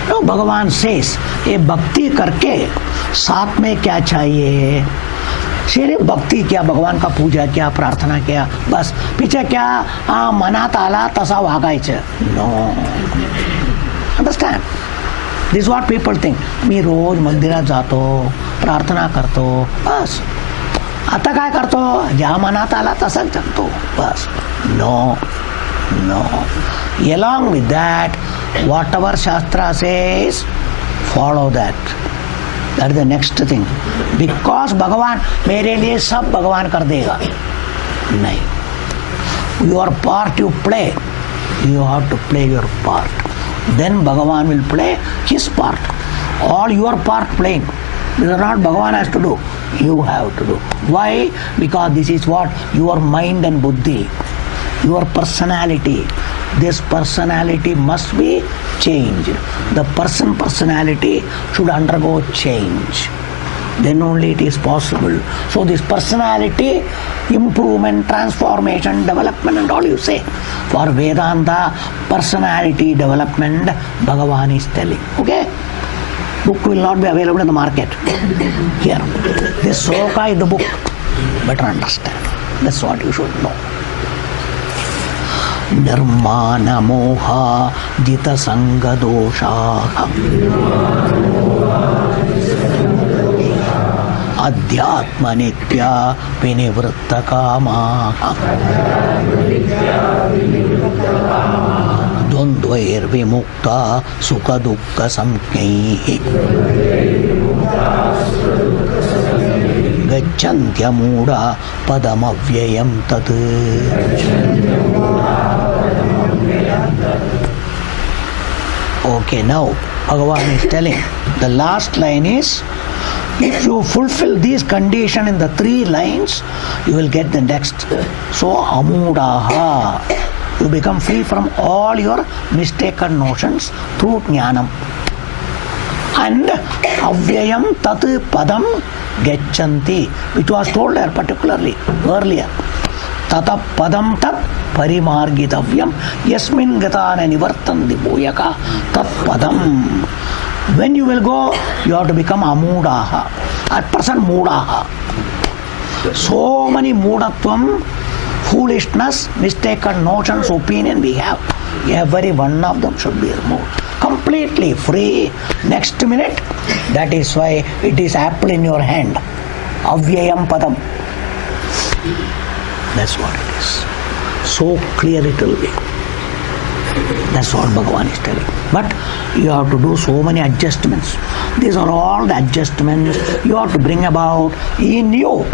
Now Bhagavan says, ये भक्ति करके साथ में क्या चाहिए? सिर्फ भक्ति किया, भगवान का पूजा किया, प्रार्थना किया, बस पीछे क्या मनात आला तसा वागायचं. No. Understand? This what people think. मी रोज मंदिरात जातो, प्रार्थना करतो, बस. आता काय करतो? ज्या मनात आला तसाच जगतो, बस. No. No. Along with that, whatever Shastra says, follow that. That is the next thing. Because Bhagavan, मेरे लिए सब भगवान कर देगा. नहीं. Your part you play. You have to play your part. Then Bhagavan will play his part. All your part playing. This is not Bhagavan has to do. You have to do. Why? Because this is what your mind and buddhi. your personality. This personality must be changed. The personality should undergo change. Then only it is possible. So this personality improvement, transformation, development and all you say. For Vedanta, personality development, Bhagavan is telling. Okay? Book will not be available in the market. Here. This sloka is the book. Better understand. That's what you should know. Nirmana moha jita sanga dosha adhyatma nitya vinivritta kama dvandvair vimukta sukha dukkha samjnaihi gacchantya mooda padamavyayam tat. Okay, now Bhagavan is telling, the last line is, if you fulfill these conditions in the 3 lines, you will get the next. So, amudaha, you become free from all your mistaken notions through jnanam. And avyayam tat padam gachanti, which was told there particularly earlier. Tata padam tat parimargitavyam yasmin gatana nivartanti bhuyaka tat padam. When you will go, you have to become amudaha. At present, mudaha. So many mudatvam, foolishness, mistaken notions, opinion we have. Every one of them should be removed. Completely free. Next minute, that is why it is apple in your hand. Avyayam padam. That's what it is. So clear it will be. That's what Bhagavan is telling. But you have to do so many adjustments. These are all the adjustments you have to bring about in you,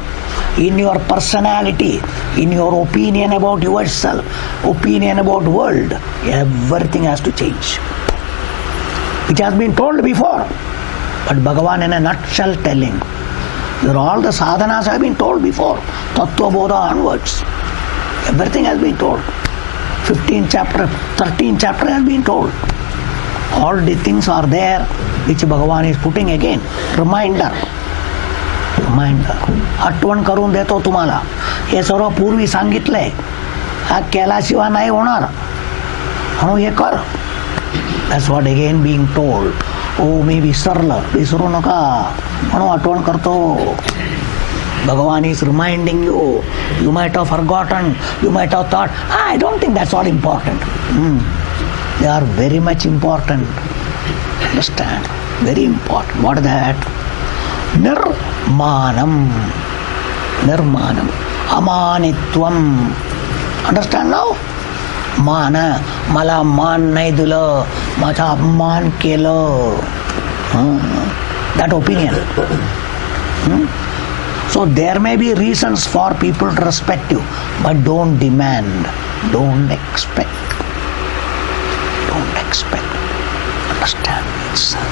in your personality, in your opinion about yourself, opinion about world. Everything has to change. Which has been told before. But Bhagavan in a nutshell telling. All the sadhanas have been told before. Tattva Bodha onwards. Everything has been told. 15th chapter, 13th chapter has been told. All the things are there which Bhagavan is putting again. Reminder. आठवण करून देतो तुम्हाला. हे सर्व पूर्वी सांगितलंय. हा केल्याशिवाय नाही होणार. म्हणून हे कर. That's what again being told. Oh, मी विसरलं. विसरू नका. म्हणून आठवण करतो. Bhagavan is reminding you. You might have forgotten. You might have thought, I don't think that's all important. They are very much important. Understand? Very important. What is that? Nirmanam. Nirmanam. Amanitvam. Understand now? Mana. Mala man nahi dila. Macha apman kela. That opinion. So there may be reasons for people to respect you, but don't demand, don't expect. Don't expect. Understand itself.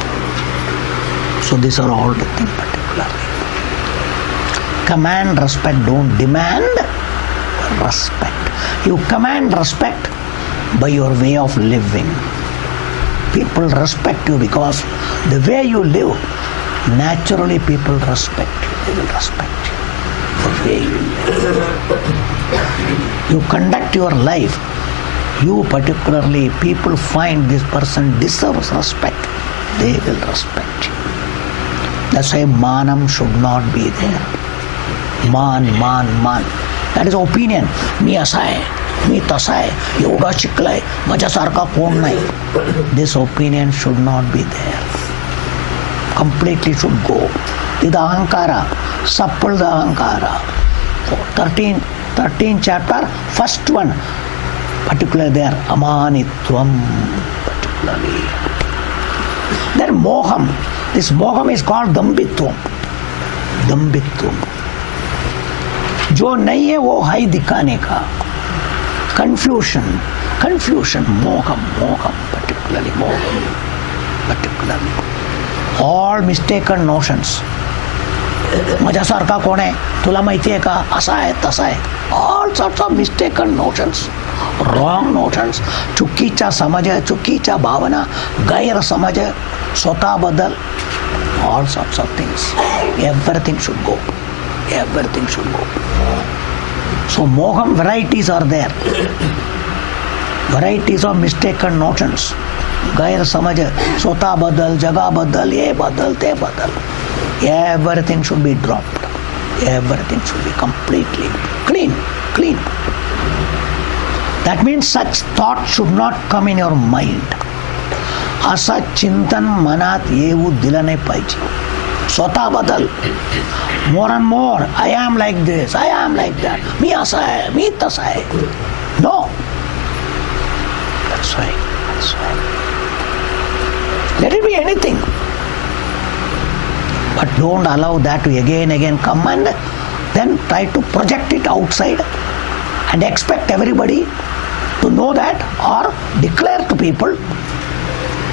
So these are all the things particularly. Command respect, don't demand respect. You command respect by your way of living. People respect you because the way you live, naturally people respect you. They will respect you. The way you live. You conduct your life. You particularly, people find this person deserves respect. They will respect you. That's why manam should not be there. Man. That is opinion. मी असा आहे, मी तसा आहे, एवढा शिकलाय, माझ्यासारखा कोण नाही. This opinion should not be there. Completely should go. Ida ahankara, sappal the ahankara. 13th chapter, first one, particularly there, amanitvam, particularly. Then moham. This moham is called dambitvam. Dambitvam. जो नहीं है वो है दिखाने का. Confusion, moham, particularly. All mistaken notions. माझ्यासारखा कोण आहे, तुला माहिती आहे का, असा आहे तसा आहे. All sorts of mistaken notions. wrong notions, चुकीचा समझ, चुकीचा भावना, गैर समझ, स्वतः बदल, all sorts of things. Everything should go. Everything should go. So moham varieties are there. Varieties of mistaken notions. गैर समझ, स्वतः बदल, जगह बदल, ये बदल, ते बदल. Everything should be dropped. Everything should be completely clean. That means such thought should not come in your mind. असं चिंतन मनात येऊ दिलं नाही पाहिजे. स्वतः बदल. More and more, I am like this, I am like that. मी असं आहे, मी तसं आहे. No. That's right. Let it be anything. But don't allow that to again come and then try to project it outside and expect everybody to know that or declare to people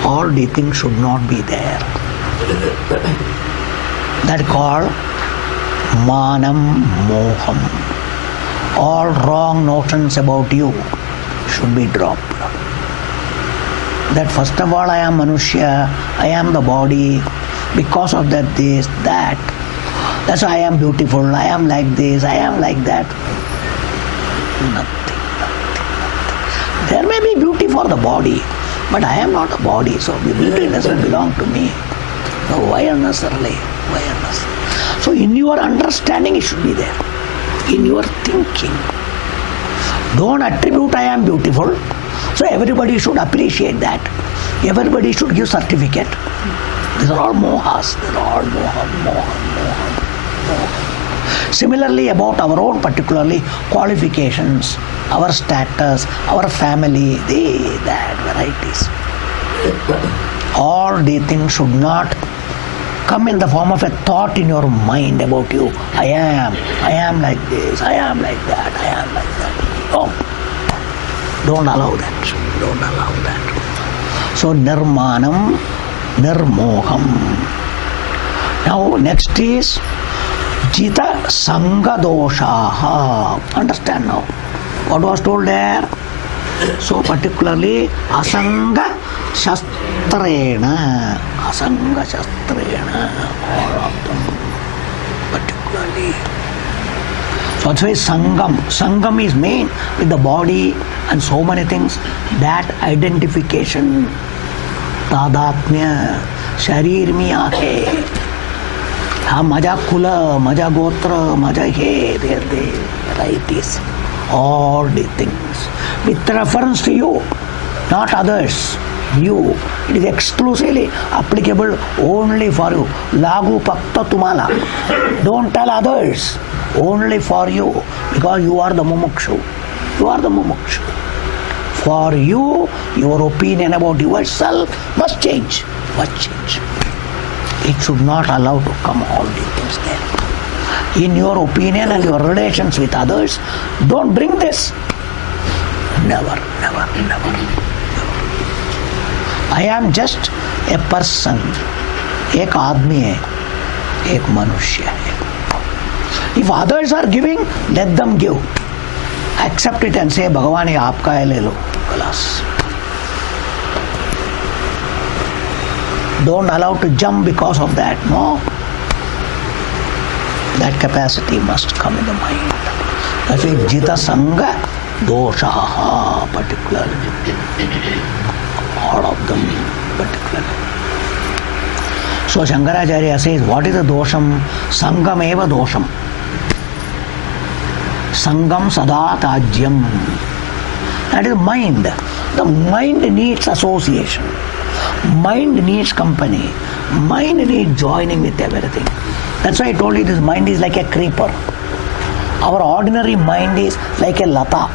all these things should not be there. That is called manam moham. All wrong notions about you should be dropped. That first of all I am Manushya, I am the body, because of that this, that. That's why I am beautiful, I am like this, I am like that. Nothing. There may be beauty for the body, but I am not a body, so the beauty doesn't belong to me. So why unnecessarily? So in your understanding it should be there. In your thinking. Don't attribute I am beautiful. So everybody should appreciate that. Everybody should give certificate. These are all mohas. These are all moha. Similarly about our own particularly qualifications, our status, our family, that varieties. All these things should not come in the form of a thought in your mind about you. I am like this, I am like that, I am like that. No. Don't allow that. So nirmanam, nirmoham. Now next is jita sanga doshaha. Understand now what was told there? So particularly asanga shastrena, all of them particularly. So that's why Sangam is main with the body and so many things. That identification, Tadatmya, Sharir mein aake, ha maja kula, maja gotra, maja he, there, varieties. All these things. With reference to you, not others. You. It is exclusively applicable only for you. Lagu pakta tumala. Don't tell others. Only for you. Because you are the mumukshu. For you, your opinion about yourself must change. It should not allow to come all these things there. In your opinion and your relations with others, don't bring this. Never. I am just a person. एक आदमी है, एक मनुष्य है. If others are giving, let them give. Accept it and say, भगवान ये आपका है, ले लो. Class. Don't allow to jump because of that. No. That capacity must come in the mind. That's why jita sanga doshaha particularly. All of them particularly. So Shankaracharya says, what is the dosham? Sangam eva dosham. Sangam sada tajyam. That is mind. The mind needs association. Mind needs company. Mind needs joining with everything. That's why I told you this mind is like a creeper. Our ordinary mind is like a lata.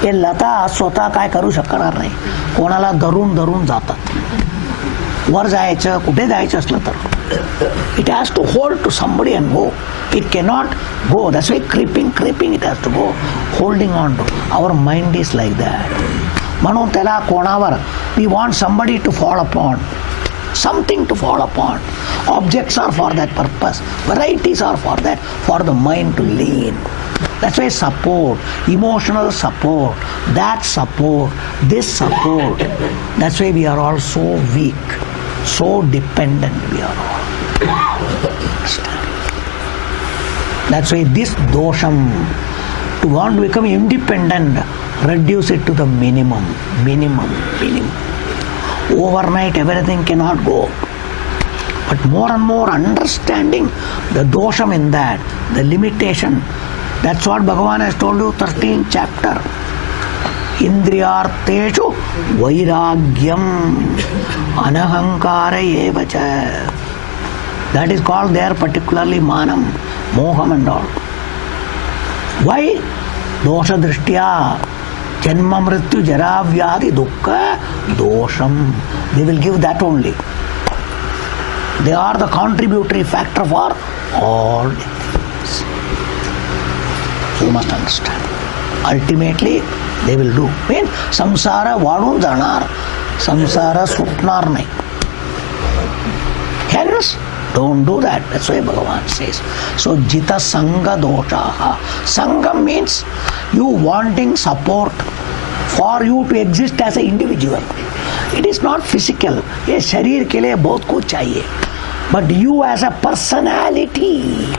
हे लता स्वतः काय करू शकणार नाही. कोणाला धरून जातात. वर जायचं, कुठे जायचं असलं तर it has to hold to somebody and go. It cannot go. That's why creeping it has to go. Holding on to. Our mind is like that. म्हणून त्याला कोणावर we want somebody to fall upon. Something to fall upon. Objects are for that purpose. Varieties are for that. For the mind to lean. That's why support, emotional support, that support, this support. That's why we are all so weak, so dependent we are all. That's why this dosham, to want to become independent, reduce it to the minimum. Overnight everything cannot go. But more and more understanding the dosham in that, the limitation. That's what Bhagavan has told you, 13th chapter. Indriyarteshu vairagyam anahankara evacha. That is called there particularly manam, moham and all. Why? Dosha drishtya, janma mrityu jara vyadi dukkha dosham. They will give that only. They are the contributory factor for all things. You must understand. Ultimately, they will do. Mean samsara vadu janar, samsara supnar nahi. Hence, don't do that. That's why Bhagavan says. So, jita sangha doshaha. Sangha means you wanting support for you to exist as an individual. It is not physical. ये शरीर के लिए बहुत कुछ चाहिए. But you as a personality,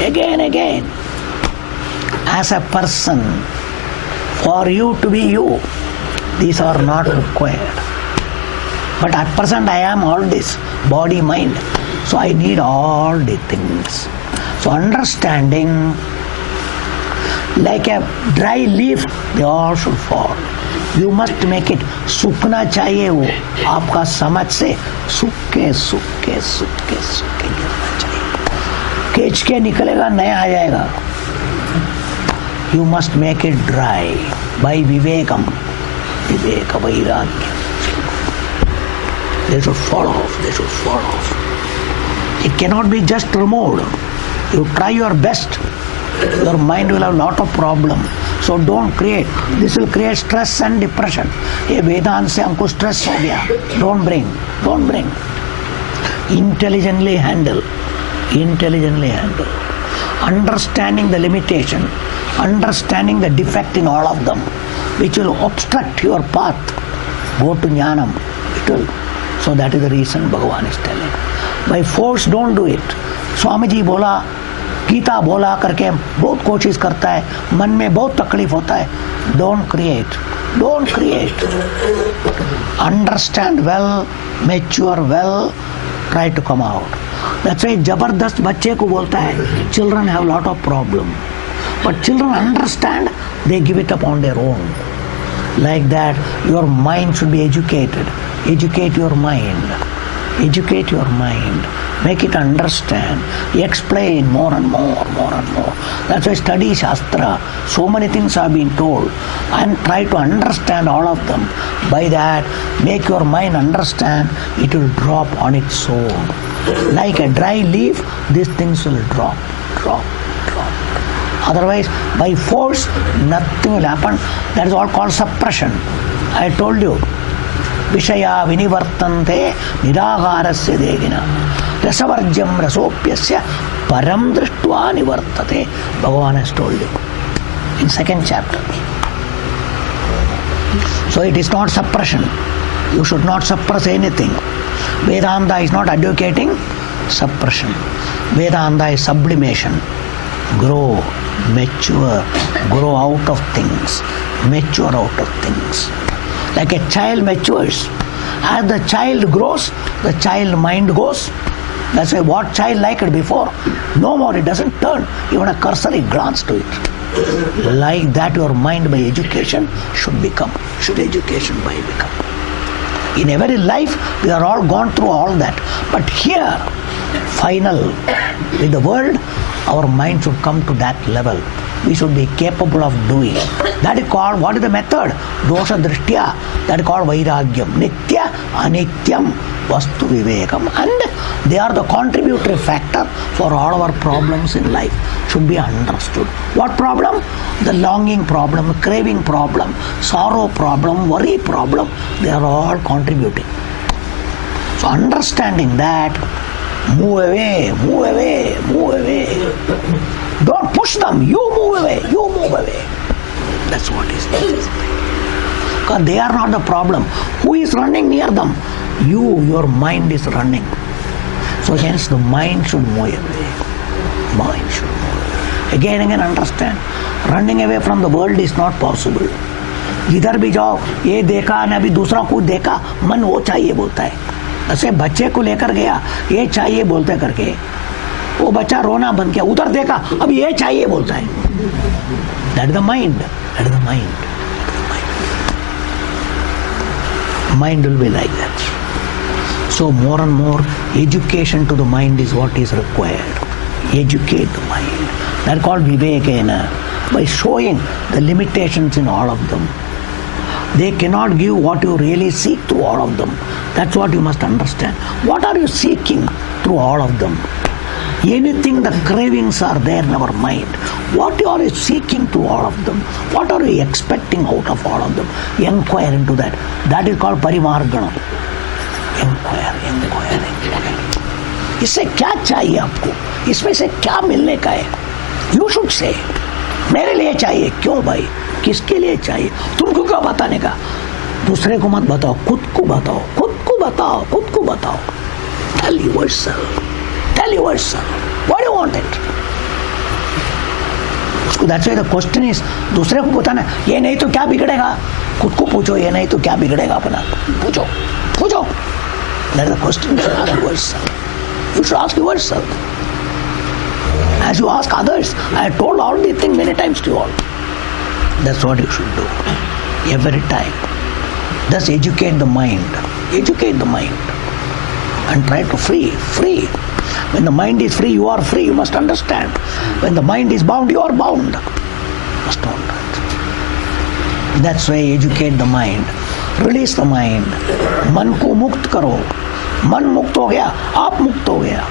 again, as a person, for you to be you, these are not required. But at present I am all this, body, mind. So I need all the things. So understanding, like a dry leaf, they all should fall. You must make it सूखना चाहिए वो आपका समझ से सूखे गिरना चाहिए. खींच के निकलेगा नया आ जाएगा. You must make it dry by vivekam, viveka vairagya. They should fall off. It cannot be just removed. You try your best. Your mind will have a lot of problems. So don't create. This will create stress and depression. ये वेदांत से हमको stress हो गया. Don't bring. Intelligently handle. Understanding the limitation, understanding the defect in all of them, which will obstruct your path. Go to jnanam. It will. So that is the reason Bhagavan is telling. By force don't do it. Swami ji बोला, गीता बोला करके बहुत कोशिश करता है, मन में बहुत तकलीफ होता है. Don't create. Understand well, mature well, try to come out. That's why जबरदस्त बच्चे को बोलता है, children have lot of problem. But children understand, they give it up on their own. Like that, your mind should be educated. Educate your mind. Make it understand. Explain more and more. That's why study Shastra. So many things have been told. And try to understand all of them. By that, make your mind understand. It will drop on its own. Like a dry leaf, these things will drop. Otherwise, by force, nothing will happen. That is all called suppression. I told you. Vishaya vinivartante niragarasya degina rasavarjam rasopyasya param drishtva nivartate. Bhagavan has told you in 2nd chapter. So it is not suppression. You should not suppress anything. Vedanta is not advocating suppression. Vedanta is sublimation. Grow, mature, grow out of things. Like a child matures. As the child grows, the child mind goes. That's why what child liked before, no more, it doesn't turn. Even a cursory glance to it. Like that your mind by education should become. In every life, we are all gone through all that. But here, final, with the world, our mind should come to that level. We should be capable of doing. That is called, what is the method? Dosha drishtya. That is called vairagyam. Nitya, anityam, vastu vivekam. And they are the contributory factor for all our problems in life. Should be understood. What problem? The longing problem, craving problem, sorrow problem, worry problem. They are all contributing. So understanding that, move away. Don't push them. You move away. You move away. That's what is necessary. Because they are not the problem. Who is running near them? Your mind is running. So hence the mind should move away. Mind should move away. Again understand. Running away from the world is not possible. जिधर भी जाओ, ये देखा न अभी दूसरा कुछ देखा, मन वो चाहिए बोलता है. ऐसे बच्चे को लेकर गया, ये चाहिए बोलते करके, वो बच्चा रोना बंद किया, उधर देखा, अब ये चाहिए बोलता है. That is the mind. That is the mind. Mind will be like that. So more and more education to the mind is what is required. Educate the mind. That is called vivekena. By showing the limitations in all of them. They cannot give what you really seek through all of them. That's what you must understand. What are you seeking through all of them? Anything, the cravings are there in our mind. What are you seeking through all of them? What are you expecting out of all of them? Inquire into that. That is called parimargana. Inquire. इससे क्या चाहिए आपको? इसमें से क्या मिलने का है? You should say. मेरे लिए चाहिए. क्यों भाई? किसके लिए चाहिए? तुमको क्यों बताने का? दूसरे को मत बताओ, खुद को बताओ. खुद को बताओ. Tell yourself. Why do you want it? That's why the question is, दूसरे को बताना, ये नहीं तो क्या बिगड़ेगा? खुद को पूछो, ये नहीं तो क्या बिगड़ेगा अपना? पूछो. That is the question you should ask yourself. You should ask yourself. As you ask others, I have told all these things many times to you all. That's what you should do. Every time. Thus educate the mind. And try to free. When the mind is free, you are free. You must understand. When the mind is bound, you are bound. You must know that. That's why educate the mind. Release the mind. मन को मुक्त करो. मन मुक्त हो गया, आप मुक्त हो गया.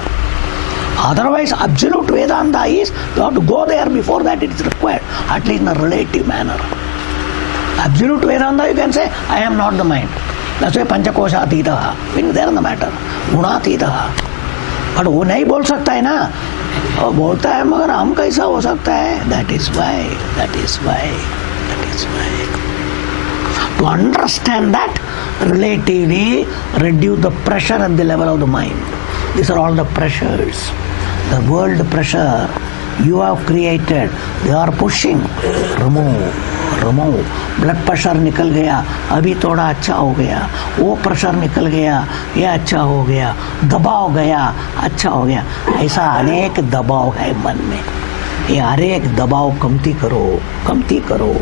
Otherwise, absolute Vedanta is, you have to go there. Before that it is required, at least in a relative manner. Absolute Vedanta, you can say, I am not the mind. That's why Panchakosha Atitaha. When there in the matter, Guna Atitaha. But वो नहीं बोल सकता है ना. वो बोलता है मगर हम कैसा हो सकता है? That is why. To understand that, relatively reduce the pressure at the level of the mind. These are all the pressures. The world pressure you have created, they are pushing. Remove. Blood pressure निकल गया, अभी थोड़ा अच्छा हो गया. वो pressure निकल गया, ये अच्छा हो गया. दबाव गया, अच्छा हो गया. ऐसा अनेक दबाव है मन में. ये हर एक दबाव कमती करो.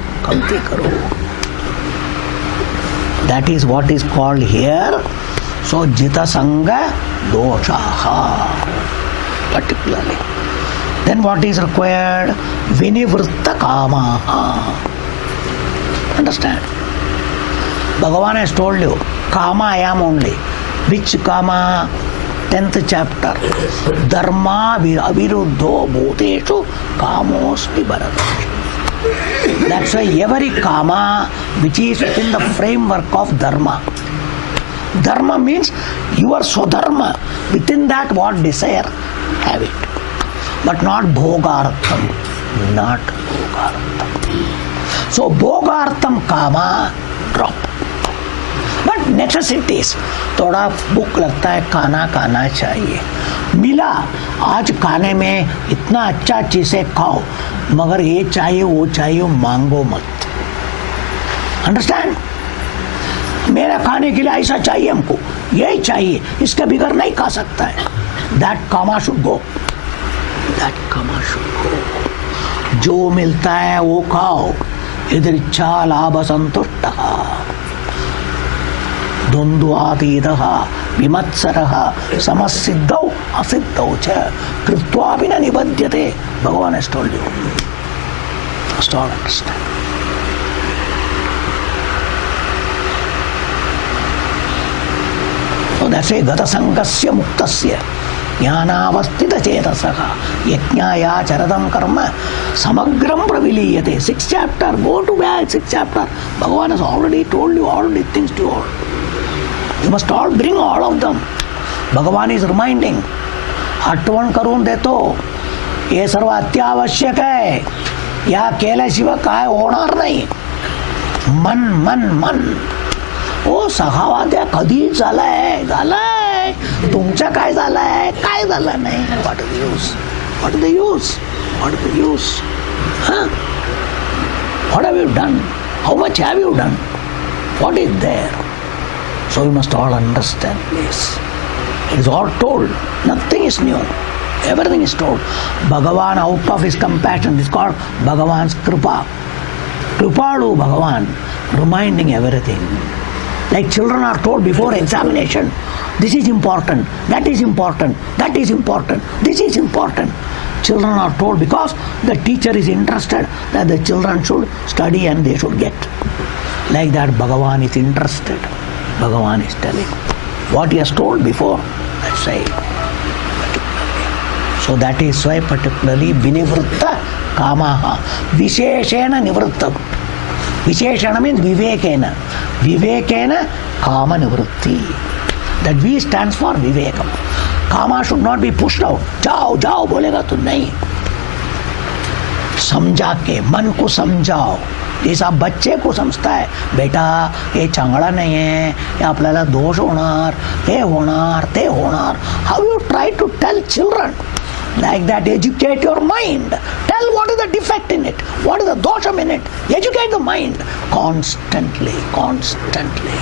That is what is called here. So jita sanga doshaha. Particularly. Then what is required? Vinivritta kamaha. Understand? Bhagavan has told you, kama I am only. Which kama? 10th chapter. Dharma aviruddho bhuteshu kamosmi bharata. That's why every kama which is within the framework of dharma. Dharma means your swadharma. Within that what desire, have it. But not bhogartham. So bhogartham kama, drop. But necessities. थोड़ा भूख लगता है, खाना चाहिए. मिला, आज खाने में इतना अच्छा चीज़ें खाओ, मगर ये चाहिए वो चाहिए मांगो मत. अंडरस्टैंड? मेरा खाने के लिए ऐसा चाहिए, हमको यही चाहिए, इसके बगैर नहीं खा सकता है. That comma should go. जो मिलता है वो खाओ. इधर इच्छा लाभ संतुष्ट द्वंद्वातीतः विमत्सरः समसिद्धौ असिद्धौ च कृत्वापि न निबध्यते. भगवान has told you. Must all understand. So that's why gata sangasya muktasya ज्ञानावस्थित चेतसः यज्ञाया चरदम कर्म samagram praviliyate. 6th chapter. Go to back 6th chapter. Bhagavan has already told you all these things to you all. You must all bring all of them. Bhagavan is reminding. आठवण करून देतो. हे सर्व अत्यावश्यक आहे. या केल्याशिवाय काय होणार नाही. मन मन मन. ओ सहावा द्या कधी झालाय झालाय. तुमचं काय झालंय काय झालं नाही. What is the use, what is the use, what is the use. What have you done? How much have you done? What is there? So we must all understand this. It is all told. Nothing is new. Everything is told. Bhagavan, out of his compassion, is called Bhagavan's Kripa. Kripalu Bhagavan, reminding everything. Like children are told before examination, this is important, that is important, that is important, this is important. Children are told because the teacher is interested that the children should study and they should get. Like that Bhagavan is interested. Bhagavan is telling what he has told before. That's why. So that is why particularly vinivritta kamaha visheshena nivrittam. Visheshana means vivekena. Vivekena kama nivritti. That V stands for vivekam. Kama should not be pushed out. जाओ जाओ बोलेगा तो नहीं. समझा के मन को समझाओ. जैसा बच्चे को समजता है बेटा हे चांगला नाही आहे, हे आपल्याला दोष होणार, हे होणार, ते होणार. How you try to tell children? Like that, educate your mind. Tell what is the defect in it, what is the dosham in it. Educate the mind constantly, constantly.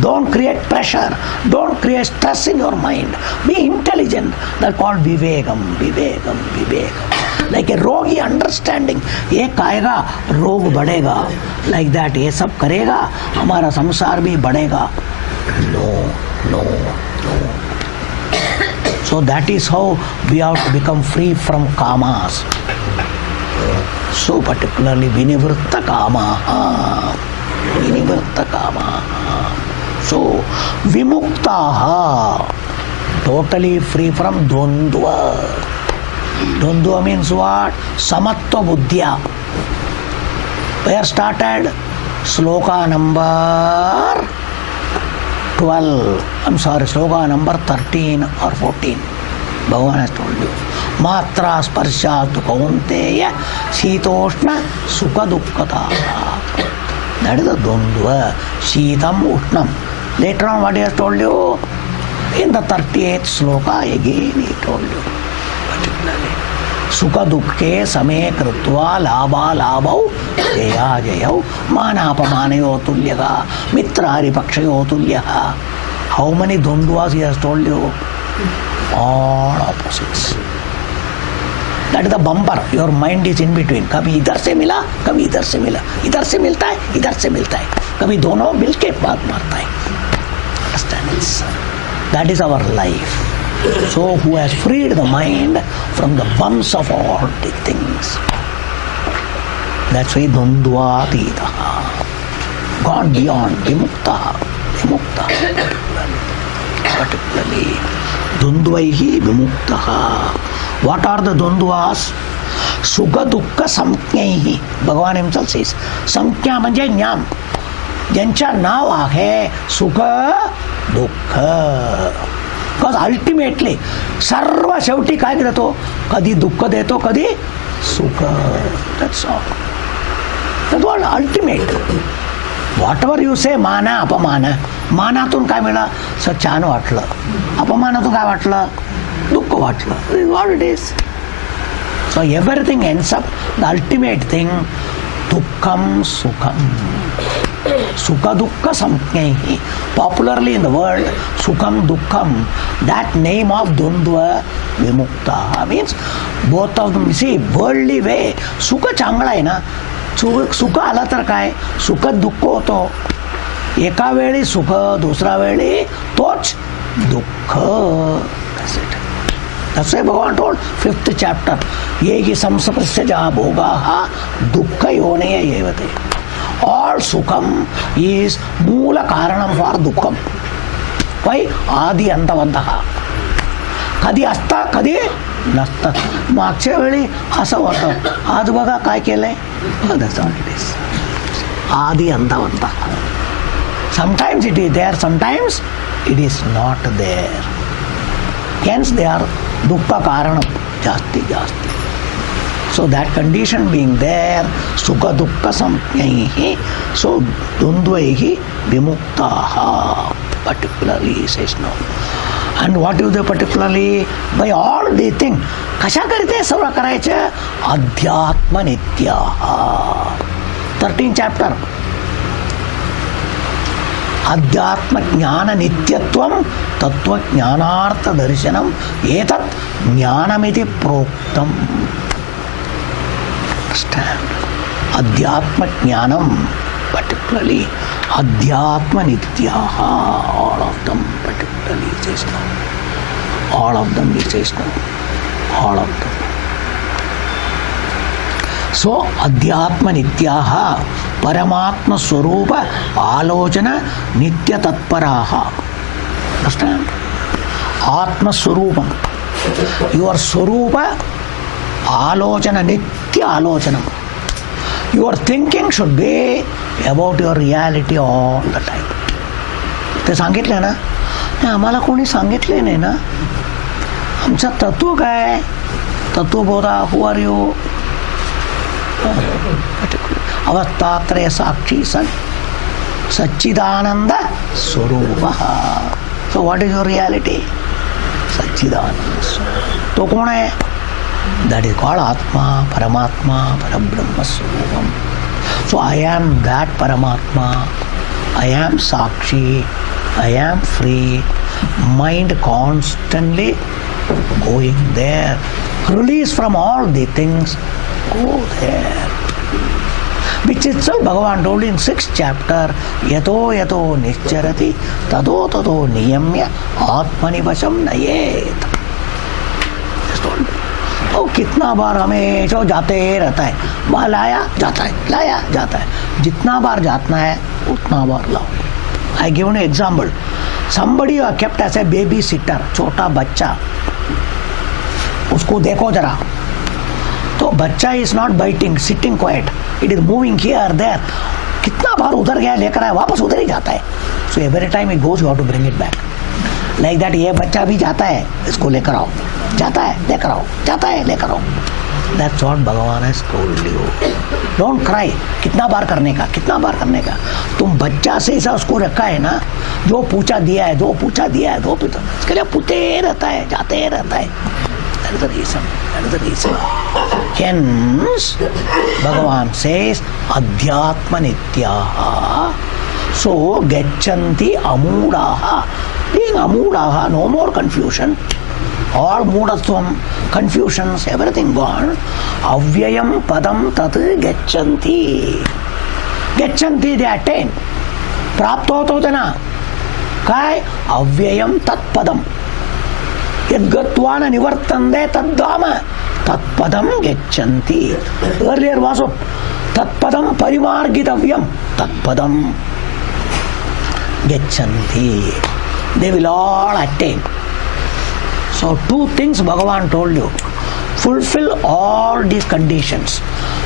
Don't create pressure. Don't create stress in your mind. Be intelligent. That's called vivekam, vivekam, vivekam. Like a rogi understanding. ये खाएगा रोग बढ़ेगा. Like that, ये सब करेगा हमारा संसार भी बढ़ेगा. No, no, no. So that is how we have to become free from kamas. So particularly vinivritta kamaha. Vinivritta kamaha. So, vimuktaha, totally free from dvandva. Dvandva means what? Samatva buddhya. Where started? Sloka number 12. I'm sorry, sloka number 13 or 14. Bhagavan has told you. Matra sparsha tu kaunteya sitoshna sukha dukkata. That is the dvandva. Shitam ushnam. Later on what he has told you, in the 38th sloka again he told you particularly. Sukha dukkhe same krutva labha labhau jaya jayau manapamanayo tulyaga mitra haripakshayo tulyaha. How many dvandvas he has told you? All opposites. That is the bumper. Your mind is in between. कभी इधर से मिला, कभी इधर से मिला. इधर से मिलता है, इधर से मिलता है. कभी दोनों मिलके बात मारता है. Understand this? That is our life. So who has freed the mind from the bumps of all the things? That's why dvandvatitaha. Gone beyond. Vimuktaha. Vimuktaha. Particularly. Dvandvaihi vimuktaha. What are the dvandvas? Sukha dukkha samknyaihi. Bhagavan himself says. Samknya म्हणजे ज्ञान. ज्यांच्या नाव आहे सुख दुःख. Because ultimately सर्व शेवटी काय देतो? कधी दुःख देतो, कधी सुख. That's all. That's what ultimate. Whatever you say, माना अपमाना. मानातून काय मिळालं? छान वाटलं. अपमानातून काय वाटलं? दुःख वाटलं. This is what it is. So everything ends up, the ultimate thing, dukkam sukham. Sukha dukkha samknyaihi. Popularly in the world, sukham dukkam, that name of dvandva vimukta means both of them. You see, worldly way, sukha चांगला आहे ना. सुख आला तर काय, सुखद दुःख होतो. एका वेळी सुख, दुसरा वेळी तोच दुःख. That's it. That's why Bhagavan told 5th chapter, ये कि संसर्गस्य जा भोगाः दुःख योनय एवते. All sukham is मूल कारणम for दुःखम. Why? आदि अंतवन्तः. कधी असता कधी नसतं. मागच्या वेळी असं होतं, आज बघा काय केलंय. That's all it is. आदि अंतवन्तः. Sometimes it is there, sometimes it is not there. Hence they are dukkha karanam. jasti jasti. So that condition being there, sukha dukkha samjnaihi, so dundvaihi vimuktaha, particularly he says no. And what is the particularly? By all the things, कशा करते सर्व करायचे? अध्यात्म नित्याहा. 13th chapter. अध्यात्म ज्ञान नित्यत्वम तत्व ज्ञानार्थ दर्शनम एतत् ज्ञानमिति प्रोक्तम. Understand? अध्यात्म ज्ञानम, particularly अध्यात्म नित्याहा, all of them particularly he says no. All of them he says no. All of them. So अध्यात्म नित्याहा परमात्म स्वरूप आलोचन नित्य तत्पराः. Understand? आत्म स्वरूपम, your स्वरूप आलोचन, नित्य आलोचनम. Your thinking should be about your reality all the time. ते सांगितलं ना, आम्हाला कोणी सांगितले नाही ना. आमचं तत्व काय? तत्वबोधा. Who are you? अवस्थात्रय साक्षी सन सच्चिदानंद स्वरूप. So what is your reality? सच्चिदानंद स्वरूप. तो कौन है? दैट इज कॉल्ड आत्मा, परमात्मा, परब्रह्म स्वरूपम. सो आई एम दैट परमात्मा. I am Sakshi. I am free. Mind constantly going there. Release from all the things. Go there. Which itself Bhagavan told in 6th chapter, yato yato nischarati tado tado niyamya atmani vasham nayet. Just told. तो कितना बार हमें जो जाते रहता है, वहाँ लाया जाता है, लाया जाता है. जितना बार जातना है उतना बार लाओ. I give an example. Somebody you are kept as a baby sitter, छोटा बच्चा, उसको देखो जरा. तो बच्चा is not biting, sitting quiet. It is moving here, there. कितना बार उधर गया लेकर आया, वापस उधर ही जाता है. So every time it goes, you have to bring it back. Like that, ये बच्चा भी जाता है, इसको लेकर आओ, जाता है लेकर आओ, जाता है लेकर आओ. That's what Bhagavan has told you. Don't cry. कितना बार करने का, कितना बार करने का. तुम बच्चा से ऐसा उसको रखा है ना, जो पूछा दिया है, दो पूछा दिया है, दो पूछा, इसके लिए पूछते रहता है, जाते रहता है. That is the reason. That is the reason. Hence, Bhagavan says, Adhyatma Nityaha. So, Gachanti Amudaha. Being Amudaha, no more confusion. All Mudatvam, confusions, everything gone. Avyayam Padam Tat Gachanti. Gachanti, they attain. Prapto Totana. Kai Avyayam Tat Padam. Yadgatvana Nivartande Taddama. Tat Padam Gachanti. Earlier was Tat Padam Parimargitavyam. Tat Padam Gachanti. They will all attain. So two things Bhagavan told you. Fulfill all these conditions.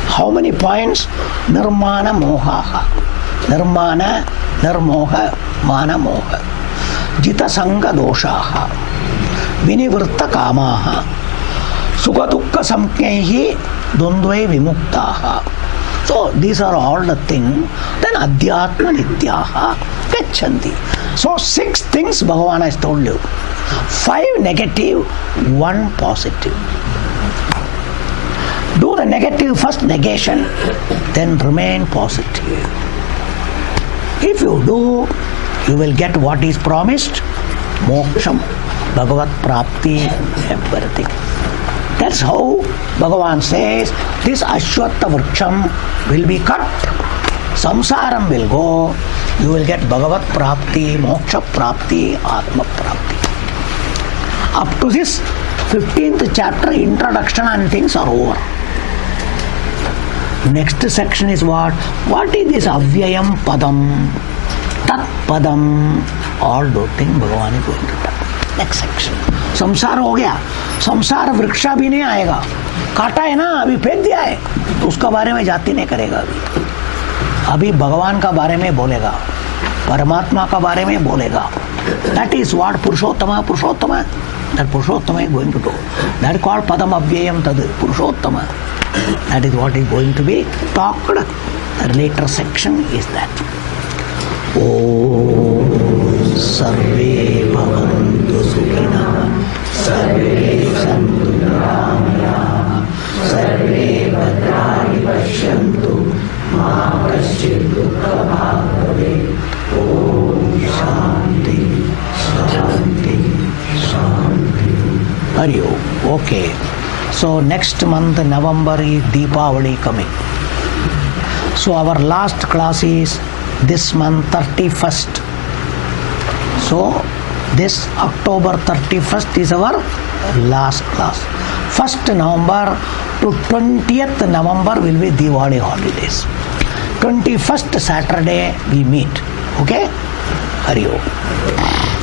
How many points? Nirmana moha. Nirmana, nirmoha, mana moha. Jita sanga doshaha. Vinivritta kamaha. Sukha dukkha samjnaihi dundvai vimuktaha. So these are all the things. Then adhyatma nityaha gachanti. So 6 things Bhagavan has told you. 5 negative, 1 positive. Do the negative first, negation, then remain positive. If you do, you will get what is promised, moksham, Bhagavat Prapti, everything. That's how Bhagavan says, this Ashwatha Vriksham will be cut, samsaram will go, you will get Bhagavat Prapti, Moksha Prapti, Atma Prapti. Up to this 15th chapter, introduction and things are over. Next section is what? What is this Avyayam Padam, Tat Padam? All those things Bhagavan is going to tell. Next section. संसार हो गया, संसार वृक्षा भी नहीं आएगा. काटा है ना, अभी फेंक दिया है, तो उसका बारे में जाति नहीं करेगा. अभी भगवान का बारे में बोलेगा, परमात्मा का बारे में बोलेगा. That is what Purushottam, Purushottam. That Purushottama is going to do. That is called Padam Avyayam Tad Purushottama. That is what is going to be talked. The later section is that. Om Sarve Bhavantu Sukhina Sarve Santu Nirama Sarve Bhadrani Pashyantu Ma Kaschid Dukkha Bhagave. Om Shanti Shanti Shanti. Hari Om. Okay. So next month, November, is Deepavali coming. So our last class is this month 31st. So this October 31st is our last class. 1st November to 20th November will be Diwali holidays. 21st Saturday we meet. Okay? Hari Om.